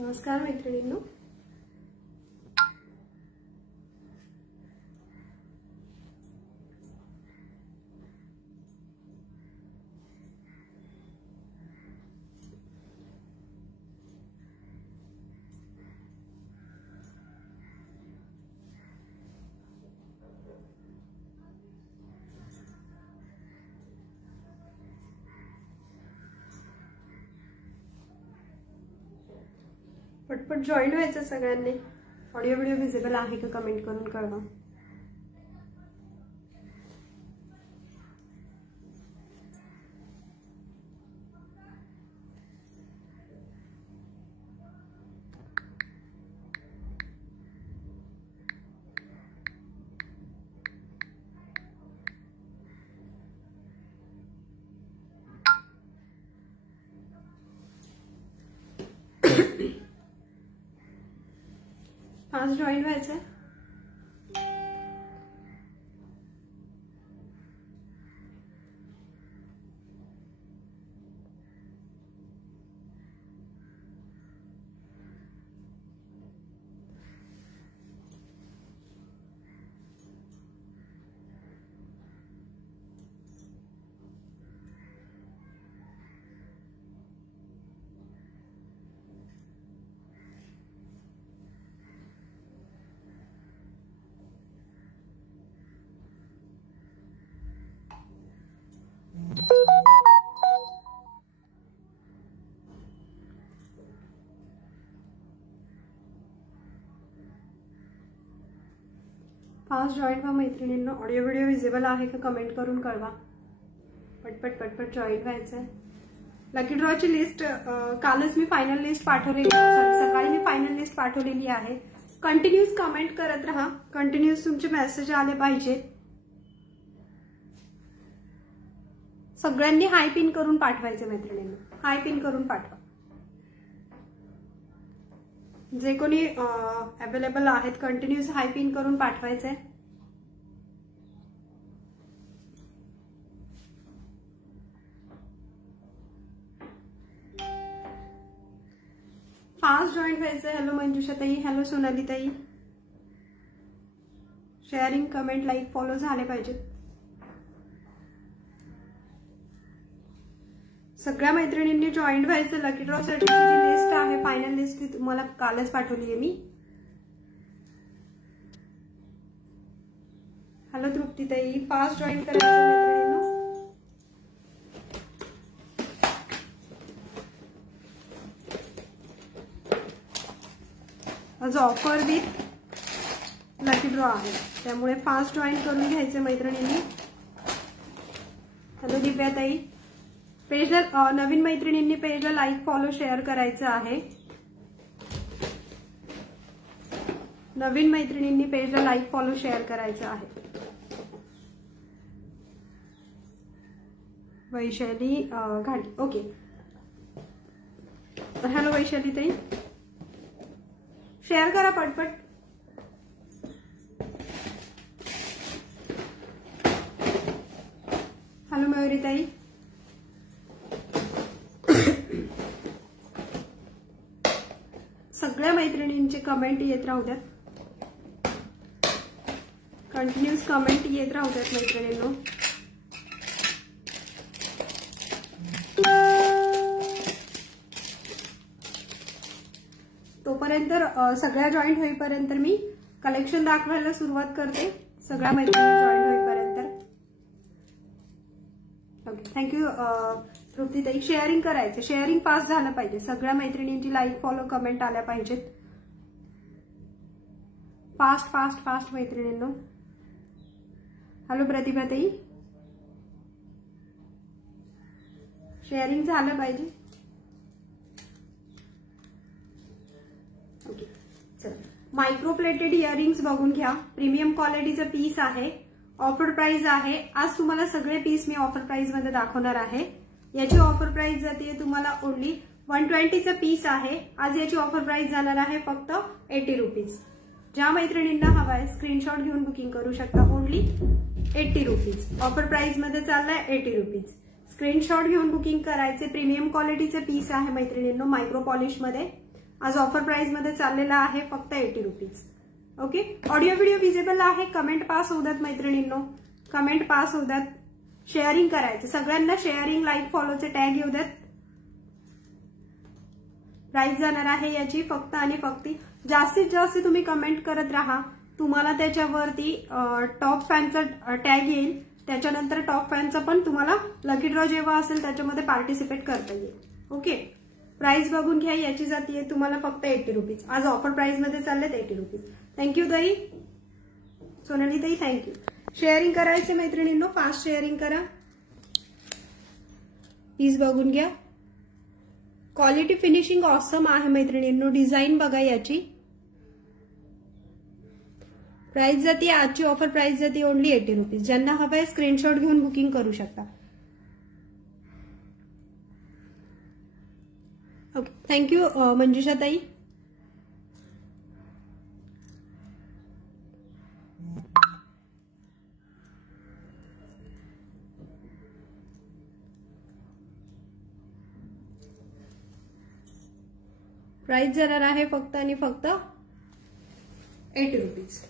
नमस्कार मैत्रिणींनो, पटपट जॉईन व्हायचं सगळ्यांनी। ऑडिओ व्हिडिओ विजिबल आहे का कमेंट करून कळवा। फास्ट जॉईन व्हायचं। फास्ट जॉईन व्हा मैत्रिणींनो। ऑडिओ व्हिडिओ विजिबल आहे का कमेंट करून कळवा। पटपट पटपट जॉईन व्हायचंय। लकी ड्रॉची लिस्ट कालच मी फायनल लिस्ट पाठवलेली, सकाळी मी फायनल लिस्ट पाठवलेली आहे। कंटिन्यूस कमेंट करत राहा, कंटिन्यूस तुमचे मेसेज आले पाहिजेत। सगळ्यांनी हाय पिन करून पाठवायचे मैत्रिणींनो, हाय पिन करून पाठवा। जे कोणी अवेलेबल आहेत कंटिन्यूस हाय पिन करून पाठवायचे। फास्ट जॉईन व्हायचं। हॅलो मंजुषा ताई, हॅलो सोनाली ताई। शेअरिंग, कमेंट, लाईक, फॉलो झाले पाहिजेत। सगळ्या मैत्रिणींनी जॉईन व्हायचं। लकी ड्रॉ साठी जी लिस्ट आहे फायनल लिस्ट ती तुम्हाला कालच पाठवली आहे मी। हॅलो तृप्ती ताई, फास्ट जॉईन करायचं मैत्रिणींनो। आज ऑफर विथ लकी ड्रॉ आहे, त्यामुळे फास्ट जॉईन करून घ्यायचे मैत्रिणींनी। हॅलो दिव्या ताई, पेजला नवीन मैत्रिणींनी पेजला लाईक, फॉलो, शेअर करायचं आहे। नवीन मैत्रिणींनी पेजला लाईक, फॉलो, शेअर करायचं आहे। वैशाली घाटी, ओके। हॅलो वैशाली ताई, शेअर करा पटपट। हॅलो मयुरी ताई, सगळ्या मैत्रिणींचे कमेंट येत राहू द्यात, कंटिन्यूस कमेंट येत राहू द्यात मैत्रिणींनो। तोपर्यंत सगळ्या जॉईन होईपर्यंत मी कलेक्शन दाखवायला सुरुवात करते, सगळ्या मैत्रिणी जॉईन होईपर्यंत। ओके, थँक्यू तृप्ती ताई। शेअरिंग करायचं, शेअरिंग फास्ट झालं पाहिजे। सगळ्या मैत्रिणींची लाईक, फॉलो, कमेंट आल्या पाहिजेत। फास्ट फास्ट फास्ट मैत्रिणींनो। हॅलो प्रतिभा ताई, शेअरिंग झालं पाहिजे। ओके, चल मायक्रो प्लेटेड इयरिंग्स बघून घ्या। प्रीमियम क्वालिटीचं पीस आहे, ऑफर प्राइस आहे। आज तुम्हाला सगळे पीस मी ऑफर प्राइस मध्ये दाखवणार आहे। याची ऑफर प्राइस जाते तुम्हाला ओनली 120चं पीस आहे। आज याची ऑफर प्राइस जाणार आहे फक्त 80 रुपीज। ज्या मैत्रिणींना हवाय स्क्रीनशॉट घेऊन बुकिंग करू शकता। ओनली 80 रुपीज ऑफर प्राइस मध्ये चाललाय, 80 रुपीज। स्क्रीनशॉट घेऊन बुकिंग करायचे। प्रीमियम क्वालिटीचं पीस आहे मैत्रिणींनो, मायक्रो पॉलिश मध्ये। आज ऑफर प्राइस मध्ये चाललेला आहे फक्त 80 rupees. Okay, audio video visible आहे. कमेंट पास होऊ द्यात मैत्रिणींनो, कमेंट पास होऊ द्यात. शेअरिंग करायचं सगळ्यांना, शेअरिंग लाईक फॉलोचे टॅग येऊ द्यात. प्राइस जाणार आहे याची फक्त आणि फक्त. जास्तीत जास्त तुम्ही कमेंट करत राहा, तुम्हाला त्याच्यावरती टॉप फॅनचा टॅग येईल. त्याच्यानंतर टॉप फॅनचा पण तुम्हाला लकी ड्रॉ जेव्हा असेल त्याच्यामध्ये पार्टिसिपेट करता येईल. ओके, प्राइस बघून घ्या. याची जातीये तुम्हाला फक्त 80 रुपीज. आज ऑफर प्राइस मध्ये चाललेत 80 रुपीज. थँक्यू ताई, सोनाली ताई, थँक्यू. शेअरिंग करायचे मैत्रिणींनो, फास्ट शेअरिंग करा. पीस बघून घ्या. क्वालिटी फिनिशिंग ऑसम आहे मैत्रिणींनो. डिझाईन बघा याची. प्राइस जाती आजची ऑफर प्राइस जाती ओनली 80 रुपीज. ज्यांना हवंय स्क्रीनशॉट घेऊन बुकिंग करू शकता. ओके, थँक्यू मंजुषा ताई. प्राइस जाणार आहे फक्त आणि फक्त 80 रुपीज.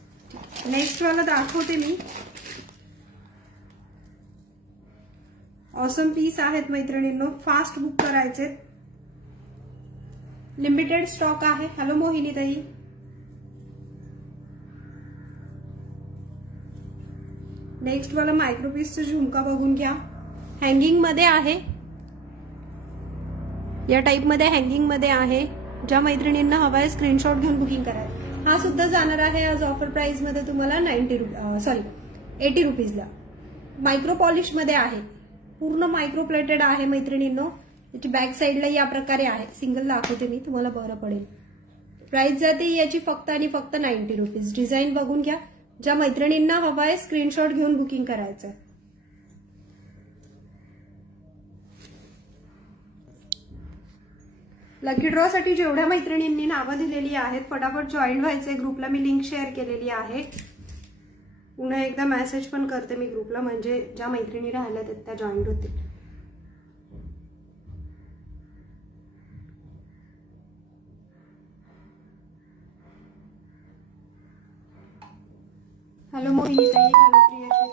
नेक्स्ट वाला दाखवते मी. ऑसम पीस आहेत मैत्रिणींनो, फास्ट बुक करायचे. लिमिटेड स्टॉक आहे. हॅलो मोहिनी ताई. नेक्स्ट वाला मायक्रो पीसचा झुमका बघून घ्या. हँगिंग मध्ये आहे, या टाइप मध्ये हँगिंग मध्ये आहे. ज्या मैत्रिणींना हवाय स्क्रीनशॉट घेऊन बुकिंग करायला. हा सुद्धा जाणार आहे आज ऑफर प्राइस मध्ये तुम्हाला 80 रुपीजला. मायक्रो पॉलिश मध्ये आहे, पूर्ण मायक्रो प्लेटेड आहे मैत्रिणींनो. याची बॅक साईडला या प्रकारे आहे. सिंगल दाखवते मी, तुम्हाला बरं पडेल. प्राइस जाते याची फक्त आणि फक्त 90 रुपीज. डिझाईन बघून घ्या. ज्या मैत्रिणींना हवाय स्क्रीनशॉट घेऊन बुकिंग करायचं. लकी ड्रॉ साठी जेवढ्या मैत्रिणींनी नावं दिलेली आहेत फटाफट जॉईन व्हायचे. ग्रुपला मी लिंक शेअर केलेली आहे. पुन्हा एकदा मेसेज पण करते मी ग्रुपला, म्हणजे ज्या मैत्रिणी राहिल्या त्या जॉईन होतील. हॅलो मोहिनी ताई, हॅलो प्रिया,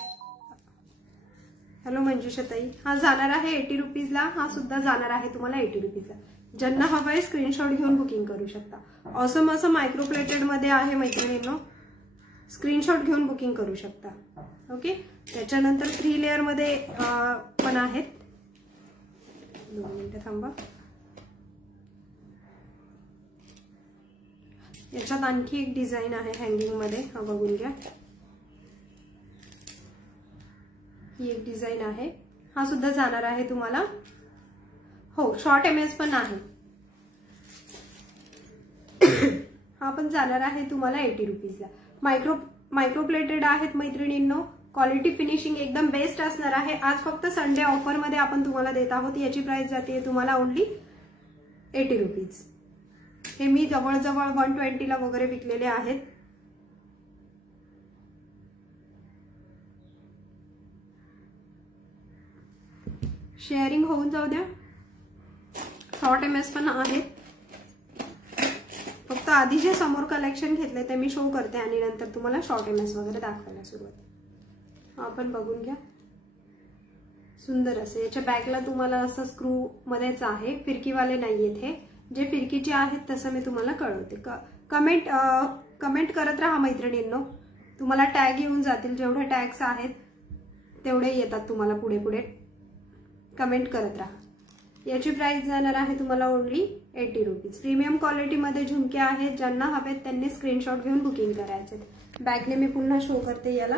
हॅलो मंजुषा ताई. हा जाणार आहे 80 रुपीजला. हा सुद्धा जाणार आहे तुम्हाला 80 रुपीजला. ज्यांना हवाय स्क्रीनशॉट घेऊन बुकिंग करू शकता. ऑसम असं मायक्रो प्लेटेड मध्ये आहे मैत्रिणींनो, स्क्रीनशॉट घेऊन बुकिंग करू शकता. ओके, त्याच्यानंतर 3 लेअर मध्ये पण आहेत. 2 मिनिटं थांबा. याच्यात आणखी एक डिझाईन आहे हँगिंग मध्ये, हा बघून घ्या. ही एक डिझाईन आहे. हा सुद्धा जाणार आहे तुम्हाला. हो, शॉर्ट एमएस पण आहे. हा पण जाणार आहे तुम्हाला 80 रुपीजला. मायक्रो प्लेटेड आहेत मैत्रिणींनो. क्वालिटी फिनिशिंग एकदम बेस्ट असणार आहे. आज फक्त संडे ऑफर मध्ये आपण तुम्हाला देत आहोत. याची प्राइस जाते तुम्हाला ओनली 80 रुपीज. हे मी जवळजवळ 120 ला वगैरे विकलेले आहेत. शेअरिंग होऊन जाऊ द्या. शॉर्ट एमएस पण आहेत. फक्त आधी जे समोर कलेक्शन घेतले ते मी शो करते आणि नंतर तुम्हाला शॉर्ट एमएस वगैरे दाखवायला सुरुवात. आपण बघून घ्या. सुंदर असे. याच्या बॅकला तुम्हाला असं स्क्रू मध्येच आहे, फिरकीवाले नाहीयेत हे. जे फिरकीचे आहेत तसं मी तुम्हाला कळवते. कमेंट करत राहा मैत्रिणींनो. तुम्हाला टॅग येऊन जातील. जेवढे टॅग्स आहेत तेवढे येतात तुम्हाला पुढे पुढे. कमेंट करत राहा. याची प्राइस जाणार आहे तुम्हाला ओनली 80 रुपीज. प्रीमियम क्वालिटी मध्ये झुमके आहेत. ज्यांना हवेत त्यांनी स्क्रीनशॉट घेऊन बुकिंग करायचे. बॅकने मी पुन्हा शो करते याला.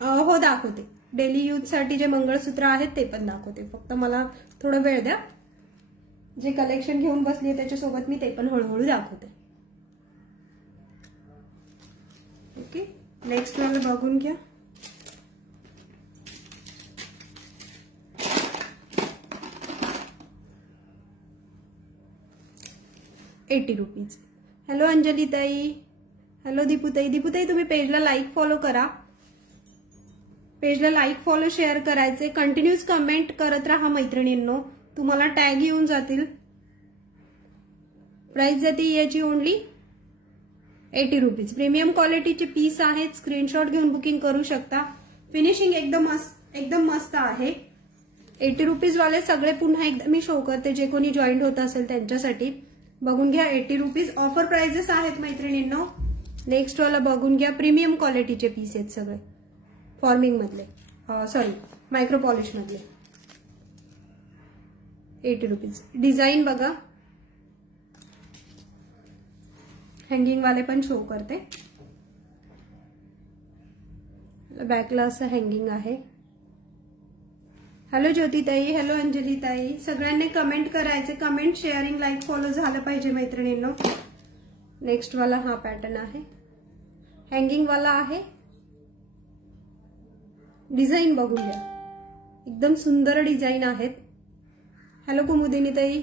हो दाखवते. डेली यूज साठी जे मंगळसूत्र आहेत ते पण दाखवते. फक्त मला थोडा वेळ द्या. जे कलेक्शन घेऊन बसली त्याच्यासोबत मी ते पण हळूहळू दाखवते. ओके, नेक्स्ट वाला बघून घ्या. ₹80. हॅलो अंजली ताई, हॅलो दीपूताई. दीपूताई तुम्ही पेजला लाईक फॉलो करा. पेजला लाईक फॉलो शेअर करायचे, कंटिन्यूस कमेंट करत राहा मैत्रिणींनो, तुम्हाला टॅग येऊन जातील। प्राइस जाते याची ओनली 80 रुपीज। प्रीमियम क्वालिटीचे पीस आहेत, स्क्रीनशॉट घेऊन बुकिंग करू शकता। फिनिशिंग एकदम मस्त आहे। 80 रुपीज वाले सगळे पुन्हा एकदा मी शो करते, जे कोणी जॉईंट होत असेल त्यांच्यासाठी बघून घ्या। 80 रुपीज ऑफर प्राइजेस आहेत मैत्रिणींनो। नेक्स्ट वाला बघून घ्या, प्रीमियम क्वालिटीचे पीस आहेत सगळे, फॉर्मिंग मधले, सॉरी मायक्रो पॉलिश मधले। 80 रुपीज। डिझाईन बघा, हँगिंग वाले पण शो करते। बॅकला असं हँगिंग आहे। हॅलो ज्योतिताई, हॅलो अंजलीताई, सगळ्यांनी कमेंट करायचे, कमेंट शेअरिंग लाईक फॉलो झालं पाहिजे मैत्रिणींनो। नेक्स्ट वाला हा पॅटर्न आहे, हँगिंग वाला आहे। डिझाईन बघून घ्या, एकदम सुंदर डिझाईन आहेत। हॅलो कुमुदिनी ताई,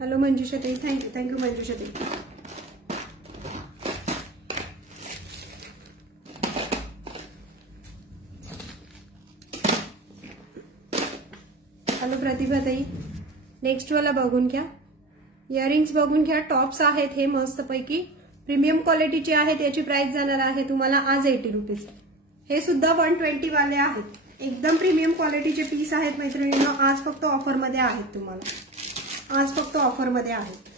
हॅलो मंजुषा ताई, थँक्यू मंजुषा ताई। हॅलो प्रतिभा ताई। नेक्स्ट वाला बघून घ्या, इयरिंग्स बघून घ्या, टॉप्स आहेत हे मस्त पैकी प्रीमियम क्वालिटीचे आहेत। याची प्राइस जाणार आहे तुम्हाला आज 80 रुपीज। हे सुद्धा 120 वाले आहेत, एकदम प्रीमियम क्वालिटीचे पीस आहेत मैत्रिणींनो। आज फक्त ऑफर मध्ये आहेत तुम्हाला, आज फक्त ऑफर मध्ये आहेत।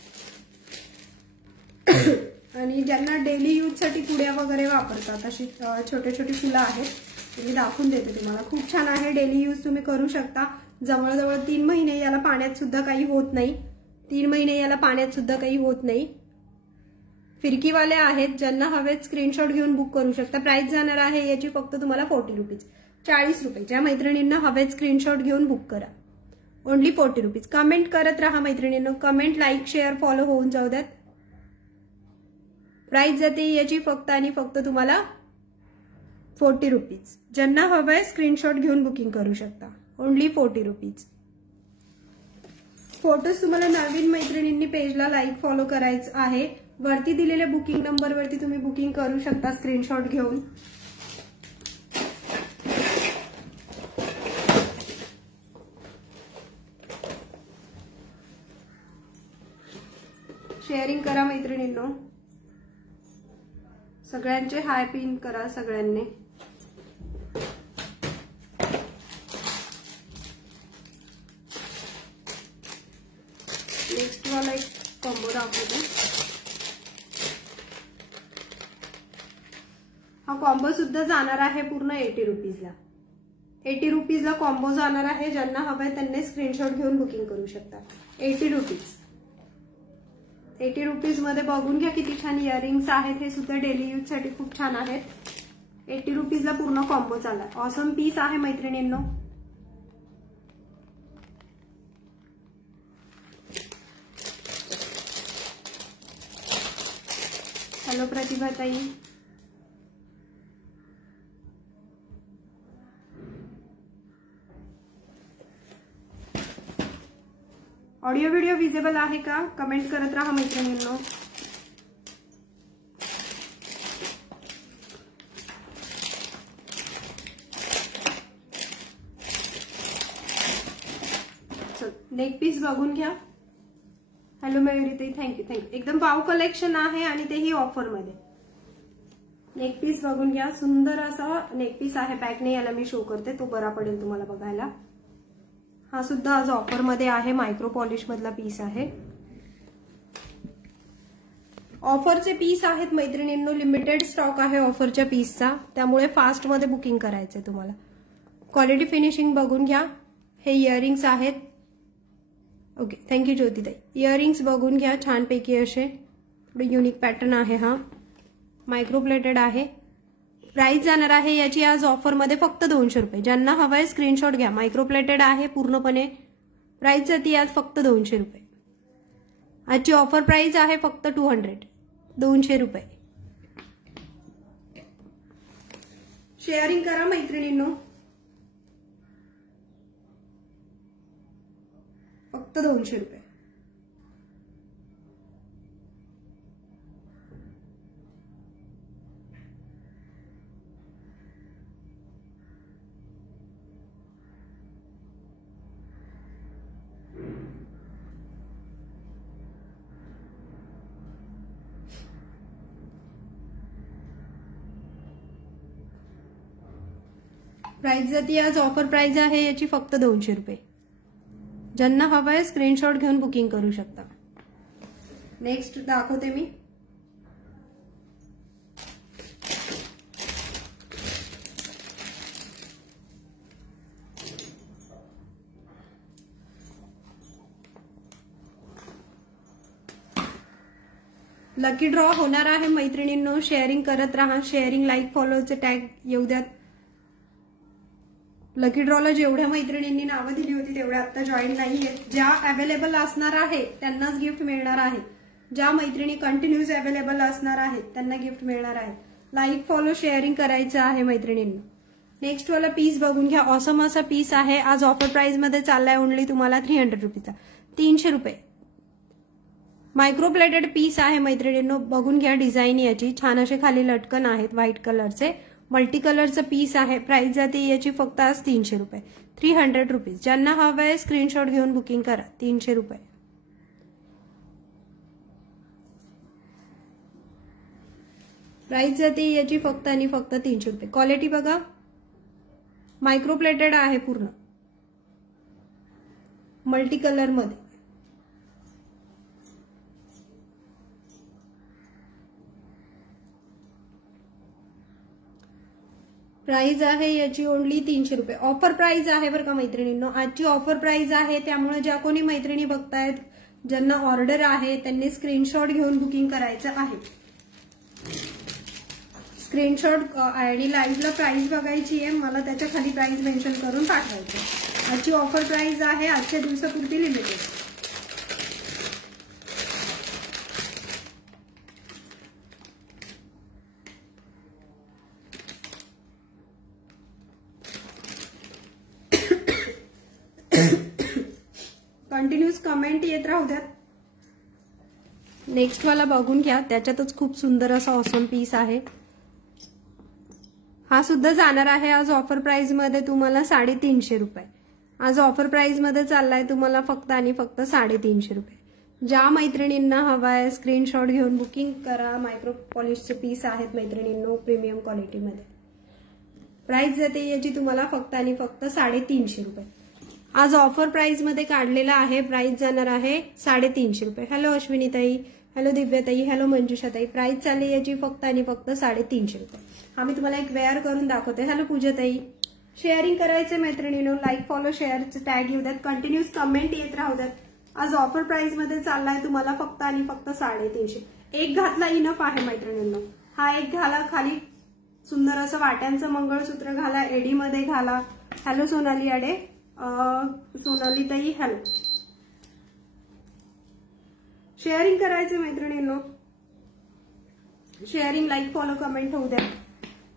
आणि ज्यांना डेली यूज साठी पुड्या वगैरे वापरतात अशी छोटे छोटे फुलं आहेत, मी दाखवून देते तुम्हाला। खूप छान आहे, डेली यूज तुम्ही करू शकता। जवळजवळ 3 महिने याला पाण्यात सुद्धा काही होत नाही, 3 महिने याला पाण्यात सुद्धा काही होत नाही। फिरकीवाले आहेत, ज्यांना हवेत स्क्रीनशॉट घेऊन बुक करू शकता। प्राइस जाणार आहे याची फक्त तुम्हाला 40 रुपीज, 40 रुपये। ज्या मैत्रिणींना हवेत स्क्रीनशॉट घेऊन बुक करा, ओनली 40 रुपीज। कमेंट करत राहा मैत्रिणींनो, कमेंट लाईक शेअर फॉलो होऊन जाऊ द्यात। प्राइस जाते याची फक्त आणि फक्त तुम्हाला 40 रुपीज। ज्यांना हवंय स्क्रीनशॉट घेऊन बुकिंग करू शकता, ओनली 40 रुपीज। फोटोज तुम्हाला नवीन मैत्रिणींनी पेजला लाईक फॉलो करायचं आहे। वरती दिलेल्या बुकिंग नंबरवरती तुम्ही बुकिंग करू शकता स्क्रीनशॉट घेऊन। शेअरिंग करा मैत्रिणींनो, सगळ्यांचे हाय पिन करा सगळ्यांनी। नेक्स्ट वाला एक कॉम्बो दाखवते। हा कॉम्बो सुद्धा जाणार आहे पूर्ण 80 रुपीजला। 80 रुपीजला कॉम्बो जाणार आहे। ज्यांना हवंय त्यांनी स्क्रीनशॉट घेऊन बुकिंग करू शकता। 80 रुपीज। 80 रुपीज मध्ये बघून घ्या किती छान इयरिंग्स आहेत, हे सुद्धा डेली यूज साठी खूप छान आहेत। 80 रुपीजला पूर्ण कॉम्बो चालला, ऑसम पीस आहे मैत्रिणींनो। हॅलो प्रतिभा ताई, ऑडिओ व्हिडिओ विजिबल आहे का? कमेंट करत राहा मैत्रिणींनो। नेक पीस बघून घ्या। हॅलो मयुरी ताई, थँक्यू। एकदम वाव कलेक्शन आहे आणि तेही ऑफर मध्ये। नेक पीस बघून घ्या, सुंदर असा नेक पीस आहे। बॅकने याला मी शो करते, तो बरा पडेल तुम्हाला बघायला। हा सुद्धा आज ऑफर मध्ये आहे, मायक्रो पॉलिश मधला पीस आहे। ऑफरचे पीस आहेत मैत्रिणींनो, लिमिटेड स्टॉक आहे ऑफरच्या पीसचा, त्यामुळे फास्ट मध्ये बुकिंग करायचंय तुम्हाला। क्वालिटी फिनिशिंग बघून घ्या। हे इयरिंग्स आहेत, ओके थँक्यू ज्योतिताई। इयरिंग्स बघून घ्या, छानपैकी असे थोडे युनिक पॅटर्न आहे। हा मायक्रो प्लेटेड आहे। प्राइस जाणार आहे याची आज ऑफर मध्ये फक्त 200 रुपये। ज्यांना हवाय स्क्रीनशॉट घ्या। मायक्रो प्लेटेड आहे पूर्णपणे। प्राइस जाते आज फक्त 200 रुपये। आजची ऑफर प्राइस आहे फक्त 200 रुपये। शेअरिंग करा मैत्रिणींनो, फक्त 200 रुपये। प्राइस जाती आज ऑफर प्राइस आहे याची फक्त 200 रुपये. ज्यांना हवं आहे स्क्रीनशॉट घेऊन बुकिंग करू शकता. नेक्स्ट दाखवते मी. लकी ड्रॉ होणार आहे मैत्रिणींनो. शेअरिंग करत राहा. शेअरिंग, लाईक, फॉलोचे टॅग येऊ द्यात. लकी ड्रॉला जेवढ्या मैत्रिणींनी नावं दिली होती तेवढ्या आता जॉईन नाहीये. ज्या अवेलेबल असणार आहे त्यांनाच गिफ्ट मिळणार आहे. ज्या मैत्रिणी कंटिन्यूज अवेलेबल असणार आहेत त्यांना गिफ्ट मिळणार आहे. लाईक, फॉलो, शेअरिंग करायचं आहे मैत्रिणींना. नेक्स्ट वाला पीस बघून घ्या. ऑसम असा पीस आहे. आज ऑफर प्राइस मध्ये चाललाय ओनली तुम्हाला 300 रुपीचा. 300 रुपये. मायक्रो प्लेटेड पीस आहे मैत्रिणींनो. बघून घ्या डिझाईन याची. छान असे खाली लटकन आहेत व्हाईट कलरचे. मल्टी कलरचं पीस आहे. प्राइस जाते याची फक्त आज 300 रुपये. 300 रुपीज. ज्यांना हवं आहे स्क्रीनशॉट घेऊन बुकिंग करा. 300 रुपये. प्राइस जाते याची फक्त आणि फक्त 300 रुपये. क्वालिटी बघा. मायक्रो प्लेटेड आहे पूर्ण मल्टी कलर मध्ये. प्राइस आहे याची ओनली 300 रुपये. ऑफर प्राइस आहे बरं का मैत्रिणींनो. आजची ऑफर प्राइस आहे त्यामुळे ज्या कोणी मैत्रिणी बघतायत ज्यांना ऑर्डर आहे त्यांनी स्क्रीनशॉट घेऊन बुकिंग करायचं आहे. स्क्रीनशॉट आणि लाईव्हला प्राइस बघायची आहे. मला त्याच्या खाली प्राइस मेन्शन करून पाठवायचं. आजची ऑफर प्राइस आहे. आजच्या दिवसापुरती लिमिटेड. कंटिन्यूस कमेंट येत राहू द्यात. नेक्स्ट वाला बघून घ्या. त्याच्यातच खूप सुंदर असा ऑसम पीस आहे. हा सुद्धा जाणार आहे आज ऑफर प्राइस मध्ये तुम्हाला 350 रुपये. आज ऑफर प्राइस मध्ये चाललाय तुम्हाला फक्त आणि फक्त 350 रुपये. ज्या मैत्रिणींना हवा आहे स्क्रीनशॉट घेऊन बुकिंग करा. मायक्रो पॉलिशचे पीस आहेत मैत्रिणींनो प्रीमियम क्वालिटीमध्ये. प्राइस जाते याची तुम्हाला फक्त आणि फक्त 350 रुपये. आज ऑफर प्राइस मध्ये काढलेला आहे. प्राइस जाणार आहे 350 रुपये. हॅलो अश्विनीताई, हॅलो दिव्याताई, हॅलो मंजुषाताई. प्राइस चालली याची फक्त आणि फक्त 350 रुपये. हा मी तुम्हाला एक वेअर करून दाखवते. हॅलो पूजाताई. शेअरिंग करायचे मैत्रिणींनो. लाईक, फॉलो, शेअरचे टॅग येऊ द्यात. कंटिन्यूस कमेंट येत राहू द्यात. आज ऑफर प्राइस मध्ये चाललाय तुम्हाला फक्त आणि फक्त 350. एक घातला इनफ आहे मैत्रिणींनो. हा एक घाला. खाली सुंदर असं वाट्यांचं मंगळसूत्र घाला. एडी मध्ये घाला. हॅलो सोनाली आडे, सोनाली ताई, हॅलो. शेअरिंग करायचे मैत्रिणींनो. शेअरिंग, लाईक, फॉलो, कमेंट होऊ द्या.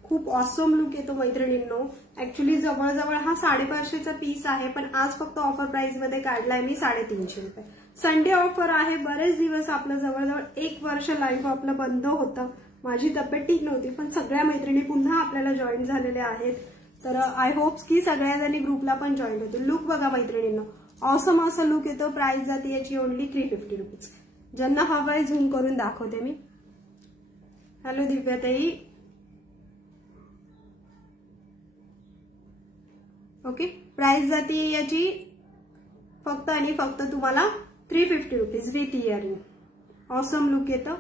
खूप ऑसम लुक येतो मैत्रिणींनो. ऍक्च्युली जवळजवळ हा 550चा पीस आहे पण आज फक्त ऑफर प्राइस मध्ये काढलाय मी 350 रुपये. संडे ऑफर आहे. बरेच दिवस आपलं जवळजवळ 1 वर्ष लाईव्ह आपलं बंद होतं. माझी तब्येत ठीक नव्हती पण सगळ्या मैत्रिणी पुन्हा आपल्याला जॉईन झालेल्या आहेत. तर आय होप्स की सगळ्या जणी ग्रुपला पण जॉईन होतील. लुक बघा मैत्रिणींनो. ऑसम असा लुक येतो. प्राइस जाते याची ओनली 350 रुपीज. ज्यांना हवंय झूम करून दाखवते मी. हॅलो दिव्याताई. ओके. प्राइस जाते याची फक्त आणि फक्त तुम्हाला 350 rupees with earring. Awesome look येतं.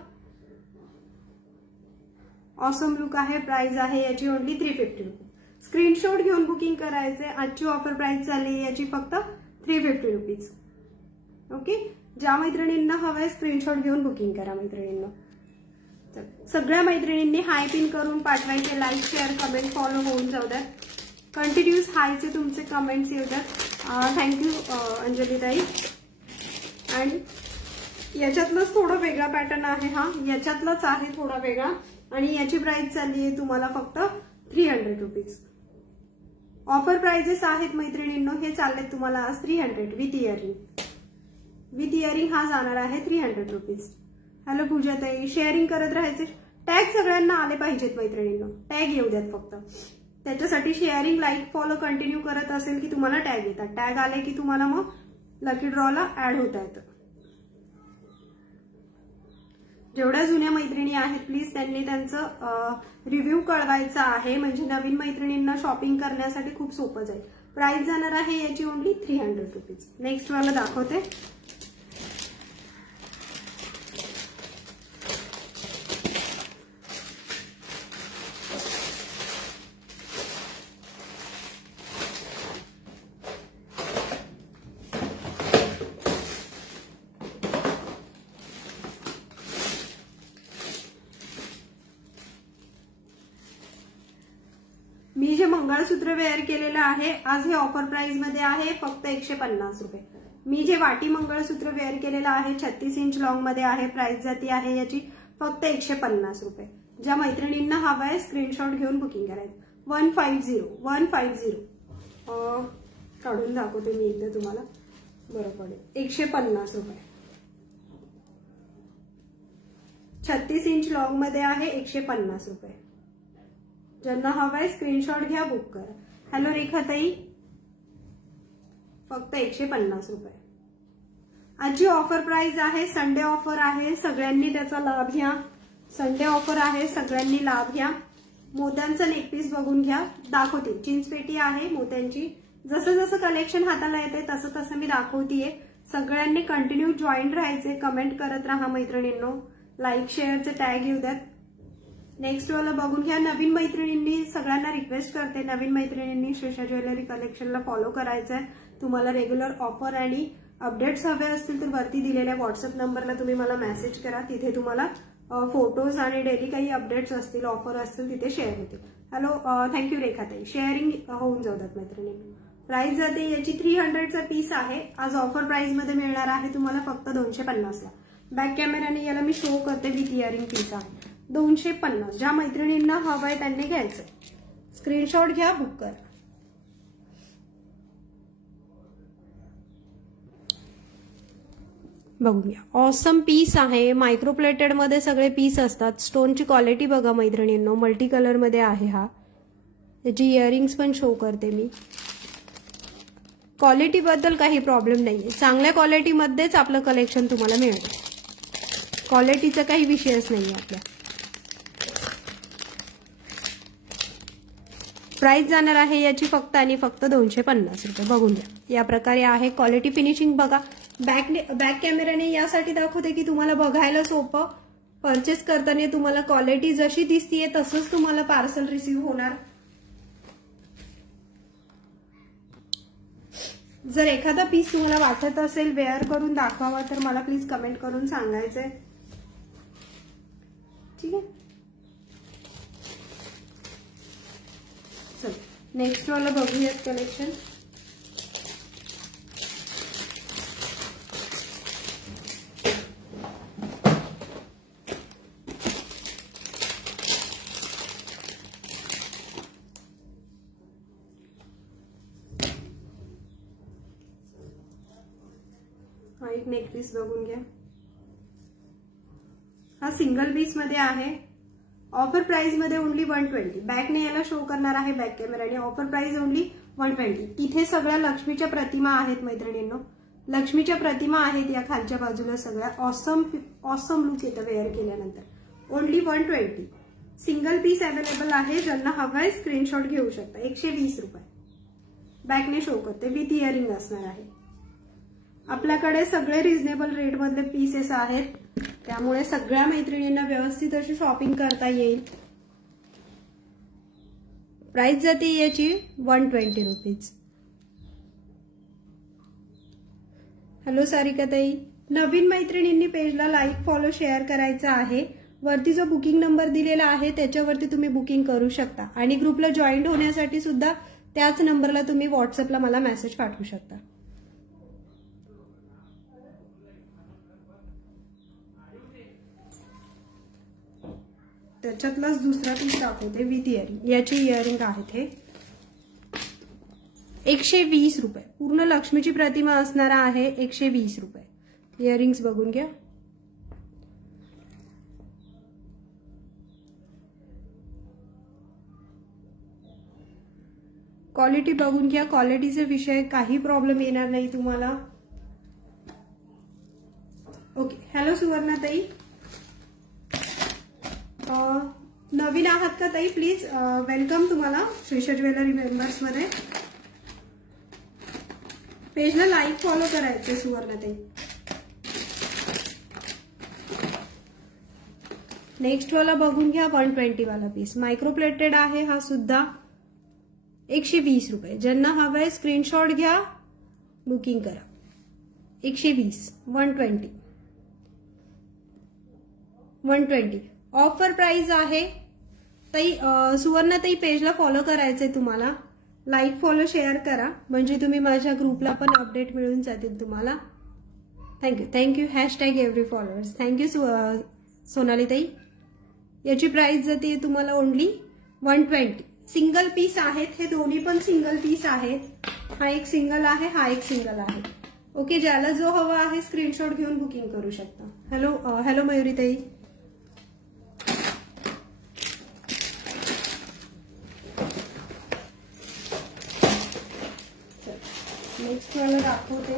ऑसम लुक आहे. प्राइस आहे याची ओनली 350 रुपीज. स्क्रीनशॉट घेऊन बुकिंग करायचे. आजची ऑफर प्राइस चालली याची फक्त 350 रुपीज. ओके. ज्या मैत्रिणींना हवंय स्क्रीनशॉट घेऊन बुकिंग करा मैत्रिणींना. सगळ्या मैत्रिणींनी हाय पिन करून पाठवायचे. लाईक, शेअर, कमेंट, फॉलो होऊन जाऊ द्यात. कंटिन्यूस हायचे तुमचे कमेंट्स येऊ द्यात. थँक्यू अंजलीताई. आणि याच्यातलंच थोडं वेगळा पॅटर्न आहे. हा याच्यातलाच आहे थोडा वेगळा आणि याची प्राइस चालली आहे तुम्हाला फक्त 300 रुपीज. ऑफर प्राइजेस आहेत मैत्रिणींनो. हे चाललेत तुम्हाला आज 300 विथ इयरिंग. विथ इयरिंग हा जाणार आहे 300 रुपीज. हॅलो पूजाताई. शेअरिंग करत राहायचे. टॅग सगळ्यांना आले पाहिजेत मैत्रिणींनो. टॅग येऊ द्यात फक्त. त्याच्यासाठी शेअरिंग, लाईक, फॉलो कंटिन्यू करत असेल की तुम्हाला टॅग येतात. टॅग आले की तुम्हाला मग लकी ड्रॉला ऍड होता येतं. जेवढ्या जुन्या मैत्रिणी आहेत प्लीज त्यांनी त्यांचं रिव्ह्यू कळवायचा आहे, म्हणजे नवीन मैत्रिणींना शॉपिंग करण्यासाठी खूप सोपं जाईल. प्राइस जाणार आहे याची ओनली 300 रुपीज. नेक्स्ट वाला दाखवते. मी जे मंगळसूत्र वेअर केलेलं आहे आज हे ऑफर प्राइस मध्ये आहे फक्त 150 रुपये. मी जे वाटी मंगळसूत्र वेअर केलेलं आहे 36 इंच लॉंग मध्ये आहे. प्राइस जाती आहे याची फक्त 150 रुपये. ज्या मैत्रिणींना हवं आहे स्क्रीनशॉट घेऊन बुकिंग करायचं. 150 काढून दाखवते मी इथे तुम्हाला बरं पडेल. 150 रुपये. 36 इंच लॉंग मध्ये आहे 150 रुपये. ज्यांना हवाय स्क्रीनशॉट घ्या, बुक करा. हॅलो रेखाताई, फक्त 150 रुपये. आजची ऑफर प्राइस आहे. संडे ऑफर आहे, सगळ्यांनी त्याचा लाभ घ्या. संडे ऑफर आहे, सगळ्यांनी लाभ घ्या. मोत्यांचं नेक पीस बघून घ्या, दाखवते. चिंचपेटी आहे मोत्यांची. जसं जसं कलेक्शन हाताला येते तसं तसं मी दाखवतीये. सगळ्यांनी कंटिन्यू जॉईन राहायचे. कमेंट करत राहा मैत्रिणींनो. लाईक शेअरचे टॅग येऊ द्यात. नेक्स्ट वाला बघून घ्या. नवीन मैत्रिणींनी सगळ्यांना रिक्वेस्ट करते, नवीन मैत्रिणींनी श्रीषा ज्वेलरी कलेक्शनला फॉलो करायचंय. तुम्हाला रेग्युलर ऑफर आणि अपडेट्स हवे असतील तर वरती दिलेल्या व्हॉट्सअप नंबरला तुम्ही मला मेसेज करा. तिथे तुम्हाला फोटोज आणि डेली काही अपडेट्स असतील, ऑफर असतील तिथे शेअर होतील. हॅलो, थँक्यू रेखाताई. शेअरिंग होऊन जातात मैत्रिणींनी. प्राइस जाते याची 300चा पीस आहे. आज ऑफर प्राइस मध्ये मिळणार आहे तुम्हाला फक्त 250ला. बॅक कॅमेराने याला मी शो करते. विथ इयरिंग पीस आहे 250. ज्या मैत्रिणींना हवंय त्यांनी घ्यायचं. स्क्रीनशॉट घ्या, बुक करा. बघून घ्या. ऑसम पीस आहे. मायक्रोप्लेटेड मध्ये सगळे पीस असतात. स्टोनची क्वालिटी बघा मैत्रिणींनो. मल्टी कलर मध्ये आहे हा. याची इयरिंग्स पण शो करते मी. क्वालिटी बद्दल काही प्रॉब्लेम नाहीये. चांगल्या क्वालिटीमध्येच आपलं कलेक्शन तुम्हाला मिळेल. क्वालिटीचा काही विषयच नाहीये आपल्या. प्राइस जाणार आहे याची फक्त आणि फक्त 250 रुपये. बघून घ्या. या प्रकारे आहे. क्वालिटी फिनिशिंग बघा. बॅक कॅमेराने यासाठी दाखवते की तुम्हाला बघायला सोपं. परचेस करताना तुम्हाला क्वालिटी जशी दिसतीये तसंच तुम्हाला पार्सल रिसीव्ह होणार. जर एखादा पीस तुम्हाला वाटत असेल वेअर करून दाखवावा तर मला प्लीज कमेंट करून सांगायचंय. ठीक आहे. चल नेक्स्ट वाला बघूयात कलेक्शन. हा एक नेक पीस बघून घ्या. हा सिंगल पीस मध्ये आहे. ऑफर प्राइस मध्ये ओनली 120. बॅकने याला शो करणार आहे बॅक कॅमेराने. Offer price only 120. इथे सगळ्या लक्ष्मीच्या प्रतिमा आहेत मैत्रिणींनो. लक्ष्मीच्या प्रतिमा आहेत या खालच्या बाजूला सगळ्या. ऑसम लुक येतं वेअर केल्यानंतर. ओनली 120. सिंगल पीस अवेलेबल आहे. ज्यांना हवाय स्क्रीनशॉट घेऊ शकता. 120 रुपये. बॅकने शो करते. विथ इयरिंग असणार आहे. आपल्याकडे सगळे रिझनेबल रेट मधले पीसेस आहेत, त्यामुळे सगळ्या मैत्रिणींना व्यवस्थित अशी शॉपिंग करता येईल. प्राइस जाते याची 120 रुपीज. हॅलो सारिकाताई. नवीन मैत्रिणींनी पेजला लाईक फॉलो शेअर करायचा आहे. वरती जो बुकिंग नंबर दिलेला आहे त्याच्यावरती तुम्ही बुकिंग करू शकता. आणि ग्रुपला जॉईन होण्यासाठी सुद्धा त्याच नंबरला तुम्ही व्हॉट्सअपला मला मेसेज पाठवू शकता. त्याच्यातलाच दुसरा पीस दाखवते विथ इयरिंग. याची इयरिंग आहेत हे 120 रुपये. पूर्ण लक्ष्मीची प्रतिमा असणारा आहे. 120 रुपये. इयरिंग्स बघून घ्या. क्वालिटी बघून घ्या. क्वालिटीचे विषय काही प्रॉब्लेम येणार नाही तुम्हाला. ओके. हॅलो सुवर्णाताई. नवीन आहात का ताई? प्लीज वेलकम तुम्हाला श्रीशा ज्वेलरी मेंबर्स मध्ये. पेजला लाईक फॉलो करायचे सुवर्ण ताई. नेक्स्ट वाला बघून घ्या. 120 वाला पीस मायक्रो प्लेटेड आहे. हा सुद्धा 120 रुपये. ज्यांना हवंय स्क्रीनशॉट घ्या, बुकिंग करा. 120 120 ऑफर प्राइस आहे ताई. सुवर्ण ताई पेजला फॉलो करायचंय तुम्हाला. लाईक फॉलो शेअर करा म्हणजे तुम्ही माझ्या ग्रुपला पण अपडेट मिळून जातील तुम्हाला. Thank you. Hashtag every followers. Thank you Sonali ताई. याची प्राइस जाते तुम्हाला ओनली 120. सिंगल पीस आहेत. हे दोन्ही पण सिंगल पीस आहेत. हा एक सिंगल आहे, हा एक सिंगल आहे. ओके, ज्याला जो हवा आहे स्क्रीनशॉट घेऊन बुकिंग करू शकता. हॅलो मयुरी ताई. नेक्स्ट वाला दाखवते.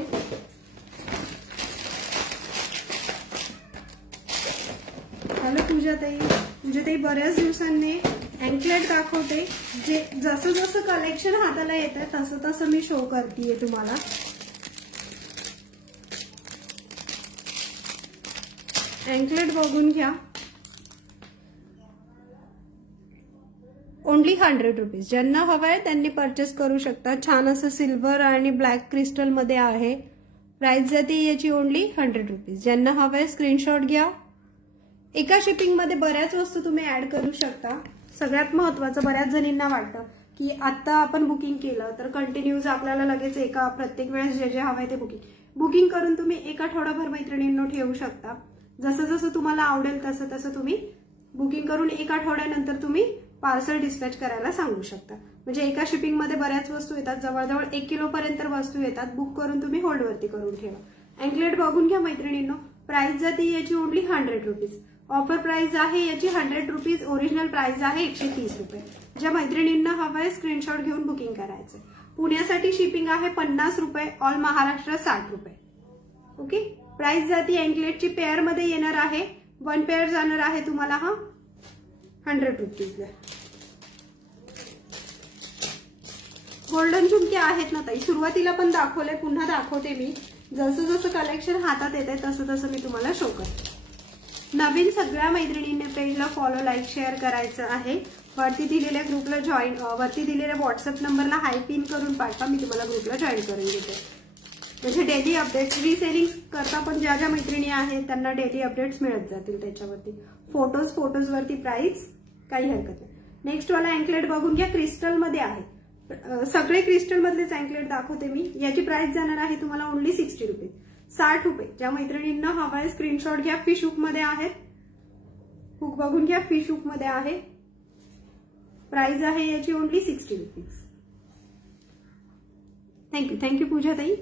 हॅलो पूजा ताई बऱ्याच दिवसांनी अँकलेट दाखवते. जे जसं जसं कलेक्शन हाताला येत आहे तसं तसं मी शो करतेय तुम्हाला. अँकलेट बघून घ्या. ओनली 100 रुपीज. ज्यांना हवंय त्यांनी परचेस करू शकता. छान असं सिल्वर आणि ब्लॅक क्रिस्टल मध्ये आहे. प्राइस जाते याची ओनली 100 रुपीज. ज्यांना हवंय स्क्रीनशॉट घ्या. एका शिपिंग मध्ये बऱ्याच वस्तू तुम्ही ऍड करू शकता. सगळ्यात महत्वाचं बऱ्याच जणींना वाटतं की आता आपण बुकिंग केलं तर कंटिन्यूज आपल्याला लगेच एका प्रत्येक वेळेस जे हवंय ते बुकिंग करून तुम्ही एक आठवडाभर मैत्रिणींना ठेवू शकता. जसं जसं तुम्हाला आवडेल तसं तसं तुम्ही बुकिंग करून एक आठवड्यानंतर तुम्ही पार्सल डिस्पॅच करायला सांगू शकता. म्हणजे एका शिपिंग मध्ये बऱ्याच वस्तू येतात. जवळजवळ 1 किलो पर्यंत वस्तू येतात. बुक करून तुम्ही होल्डवरती करून ठेवा. अँकलेट बघून घ्या मैत्रिणींनो. प्राइस जाते याची ओनली 100 रुपीज. ऑफर प्राइस आहे याची 100 रुपीज. ओरिजिनल प्राइस आहे 130 रुपये. ज्या मैत्रिणींना हवंय स्क्रीनशॉट घेऊन बुकिंग करायचं. पुण्यासाठी शिपिंग आहे 50 रुपये. ऑल महाराष्ट्र 60 रुपये. ओके, प्राइस जाती अँकलेटची पेअर मध्ये येणार आहे. 1 पेअर जाणार आहे तुम्हाला हा 100 रुपीजला. गोल्डन झुमके आहेत ना ताई? सुरुवातीला पण दाखवले, पुन्हा दाखवते मी. जसं जसं कलेक्शन हातात येते तसं तसं मी तुम्हाला शो करते. नवीन सगळ्या मैत्रिणींनी पेजला फॉलो, लाईक, शेअर करायचं आहे. वरती दिलेल्या ग्रुपला जॉईन, वरती दिलेल्या व्हॉट्सअप नंबरला हाय पिन करून पाठवा. मी तुम्हाला ग्रुपला जॉईन करून देते. म्हणजे डेली अपडेट्स, रिसेलिंग करता पण ज्या ज्या मैत्रिणी आहेत त्यांना डेली अपडेट्स मिळत जातील त्याच्यावरती. फोटोज वरती प्राइस काही हरकत नाही. नेक्स्ट वाला अँकलेट बघून घ्या. क्रिस्टल मध्ये आहे. सगळे क्रिस्टल मधलेच अँकलेट दाखवते मी. याची प्राइस जाणार आहे तुम्हाला ओनली 60 रुपीज. 60 रुपये. ज्या मैत्रिणींना हवाय स्क्रीनशॉट घ्या. फिश हुक मध्ये आहेत. हुक बघून घ्या. फिश हुक मध्ये आहे. प्राइस आहे याची ओनली 60 रुपीज. थँक्यू पूजा ताई.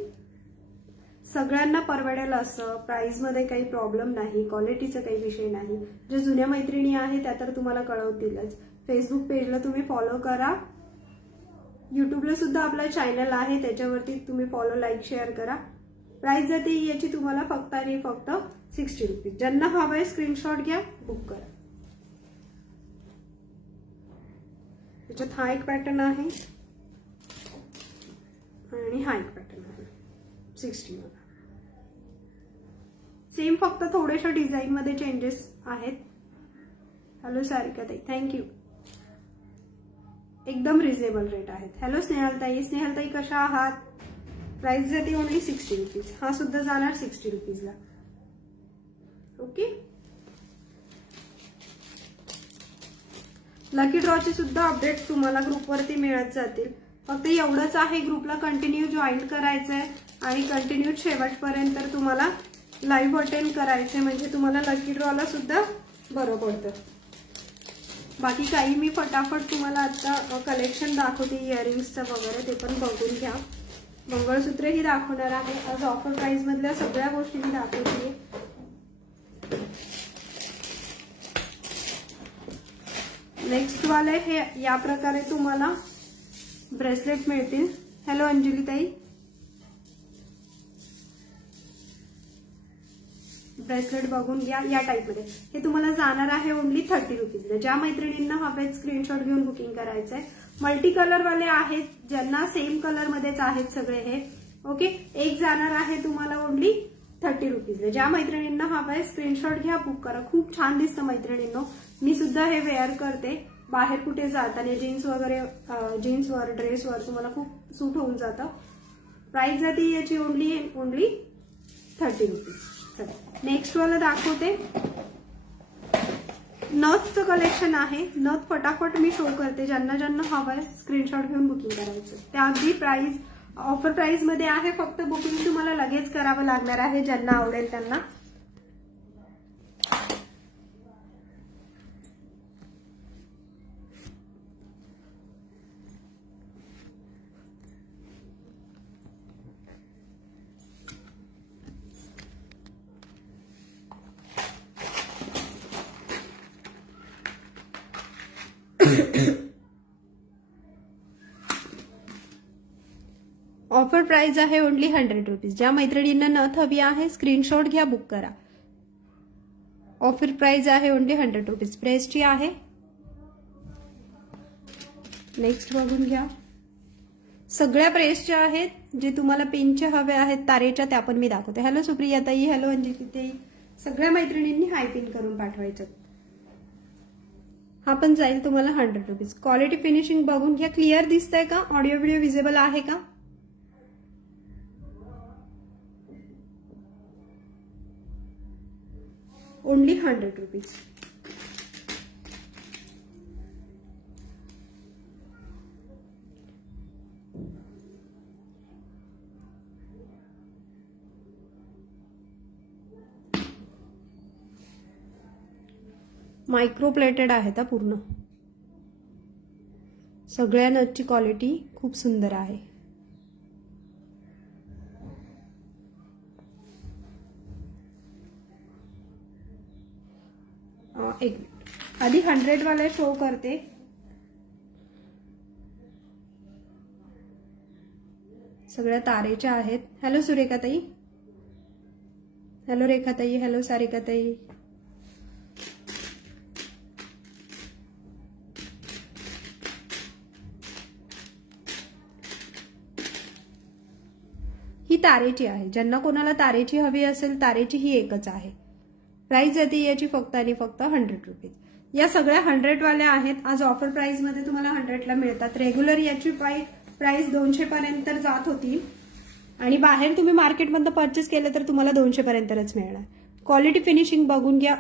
सगळ्यांना परवडेल असं प्राइस मध्ये काही प्रॉब्लेम नाही. क्वालिटीचा काही विषय नाही. जे जुन्या मैत्रिणी आहेत त्या तर तुम्हाला कळवतीलच. फेसबुक पेजला तुम्ही फॉलो करा. युट्यूबला सुद्धा आपला चॅनल आहे, त्याच्यावरती तुम्ही फॉलो, लाईक, शेअर करा. प्राइस जाते याची तुम्हाला फक्त आणि फक्त 60 रुपीज. ज्यांना हवंय स्क्रीनशॉट घ्या, बुक करा. त्याच्यात हा एक पॅटर्न आहे आणि हा एक पॅटर्न आहे 60 मध्ये. सेम, फक्त थोडेशा डिझाईन मध्ये चेंजेस आहेत. हॅलो सारिका ताई, थँक्यू. एकदम रिझनेबल रेट आहेत. हॅलो स्नेहलताई कशा आहात? प्राइस जाते ओनली 60 रुपीज. हा सुद्धा जाणार 60 रुपीजला. ओके, लकी ड्रॉचे सुद्धा अपडेट तुम्हाला ग्रुपवरती मिळत जातील. फक्त एवढंच आहे, ग्रुपला कंटिन्यू जॉईन करायचंय आणि कंटिन्यू शेवटपर्यंत तुम्हाला लाईव्ह अटेंड करायचंय. म्हणजे तुम्हाला लकी ड्रॉला सुद्धा बरं पडतं. बाकी काही मी फटाफट तुम्हाला आता कलेक्शन दाखवते इयरिंग्सचं वगैरे, ते पण बघून घ्या. मंगळसूत्रही दाखवणार आहे. आज ऑफर प्राइस मधल्या सगळ्या गोष्टी मी दाखवते. नेक्स्ट वाले हे या प्रकारे तुम्हाला ब्रेसलेट मिळतील. हॅलो अंजली ताई, ब्रेसलेट बघून घ्या या टाईपमध्ये. हे तुम्हाला जाणार आहे ओनली 30 रुपीजला. ज्या मैत्रिणींना हवे स्क्रीनशॉट घेऊन बुकिंग करायचंय. मल्टी कलर वाले आहेत, ज्यांना सेम कलर मध्येच आहेत सगळे हे. ओके, एक जाणार आहे तुम्हाला ओनली 30 रुपीजला. ज्या मैत्रिणींना हवंय स्क्रीनशॉट घ्या, बुक करा. खूप छान दिसतं मैत्रिणींनो. मी सुद्धा हे वेअर करते बाहेर कुठे जाताना. जीन्स वगैरे, जीन्सवर ड्रेसवर तुम्हाला खूप सूट होऊन जातं. प्राइस जाते याची ओनली 30 रुपीज. नेक्स्ट वाला दाखवते. नथचं कलेक्शन आहे. नथ फटाफट मी शो करते. ज्यांना ज्यांना हवंय स्क्रीनशॉट घेऊन बुकिंग करायचं. त्या अगदी प्राइस ऑफर प्राइस मध्ये आहे. फक्त बुकिंग तुम्हाला लगेच करावं लागणार आहे ज्यांना आवडेल त्यांना. ऑफर प्राइस आहे ओनली 100 रुपीज. ज्या मैत्रिणींना नथ हवी आहे स्क्रीनशॉट घ्या, बुक करा. ऑफर प्राइस आहे ओनली 100 रुपीज. प्रेसची आहे. नेक्स्ट बघून घ्या. सगळ्या प्रेसच्या आहेत. जे तुम्हाला पिनचे हवे आहेत तारेच्या त्या पण मी दाखवते. हॅलो सुप्रिया ताई, हॅलो अंजिती ताई. सगळ्या मैत्रिणींनी हाय पिन करून पाठवायचं. हा पण जाईल तुम्हाला 100 रुपीज. क्वालिटी फिनिशिंग बघून घ्या. क्लिअर दिसतंय का? ऑडिओ व्हिडिओ विजिबल आहे का? ओनली 100 रुपीज. मायक्रो प्लेटेड आहेत हा पूर्ण. सगळ्या नथची क्वालिटी खूप सुंदर आहे. एक मिनिट, आधी 100 वाले शो करते. सगळ्या तारेच्या आहेत. हॅलो सुरेखा ताई, हॅलो रेखा ताई, हॅलो सारिका ताई. ही तारेची आहे. ज्यांना कोणाला तारेची हवी असेल तारेची ही एकच आहे. प्राइस जाते याची फक्त आणि फक्त 100 रुपीज. या सगळ्या 100 वाल्या आहेत. आज ऑफर प्राइस मध्ये तुम्हाला 100 ला मिळतात. रेग्युलर याची प्राइस 200 पर्यंत जात होती आणि बाहेर तुम्ही मार्केटमधून परचेस केलं तर तुम्हाला 200 पर्यंतच मिळणार. क्वालिटी फिनिशिंग बघून घ्या.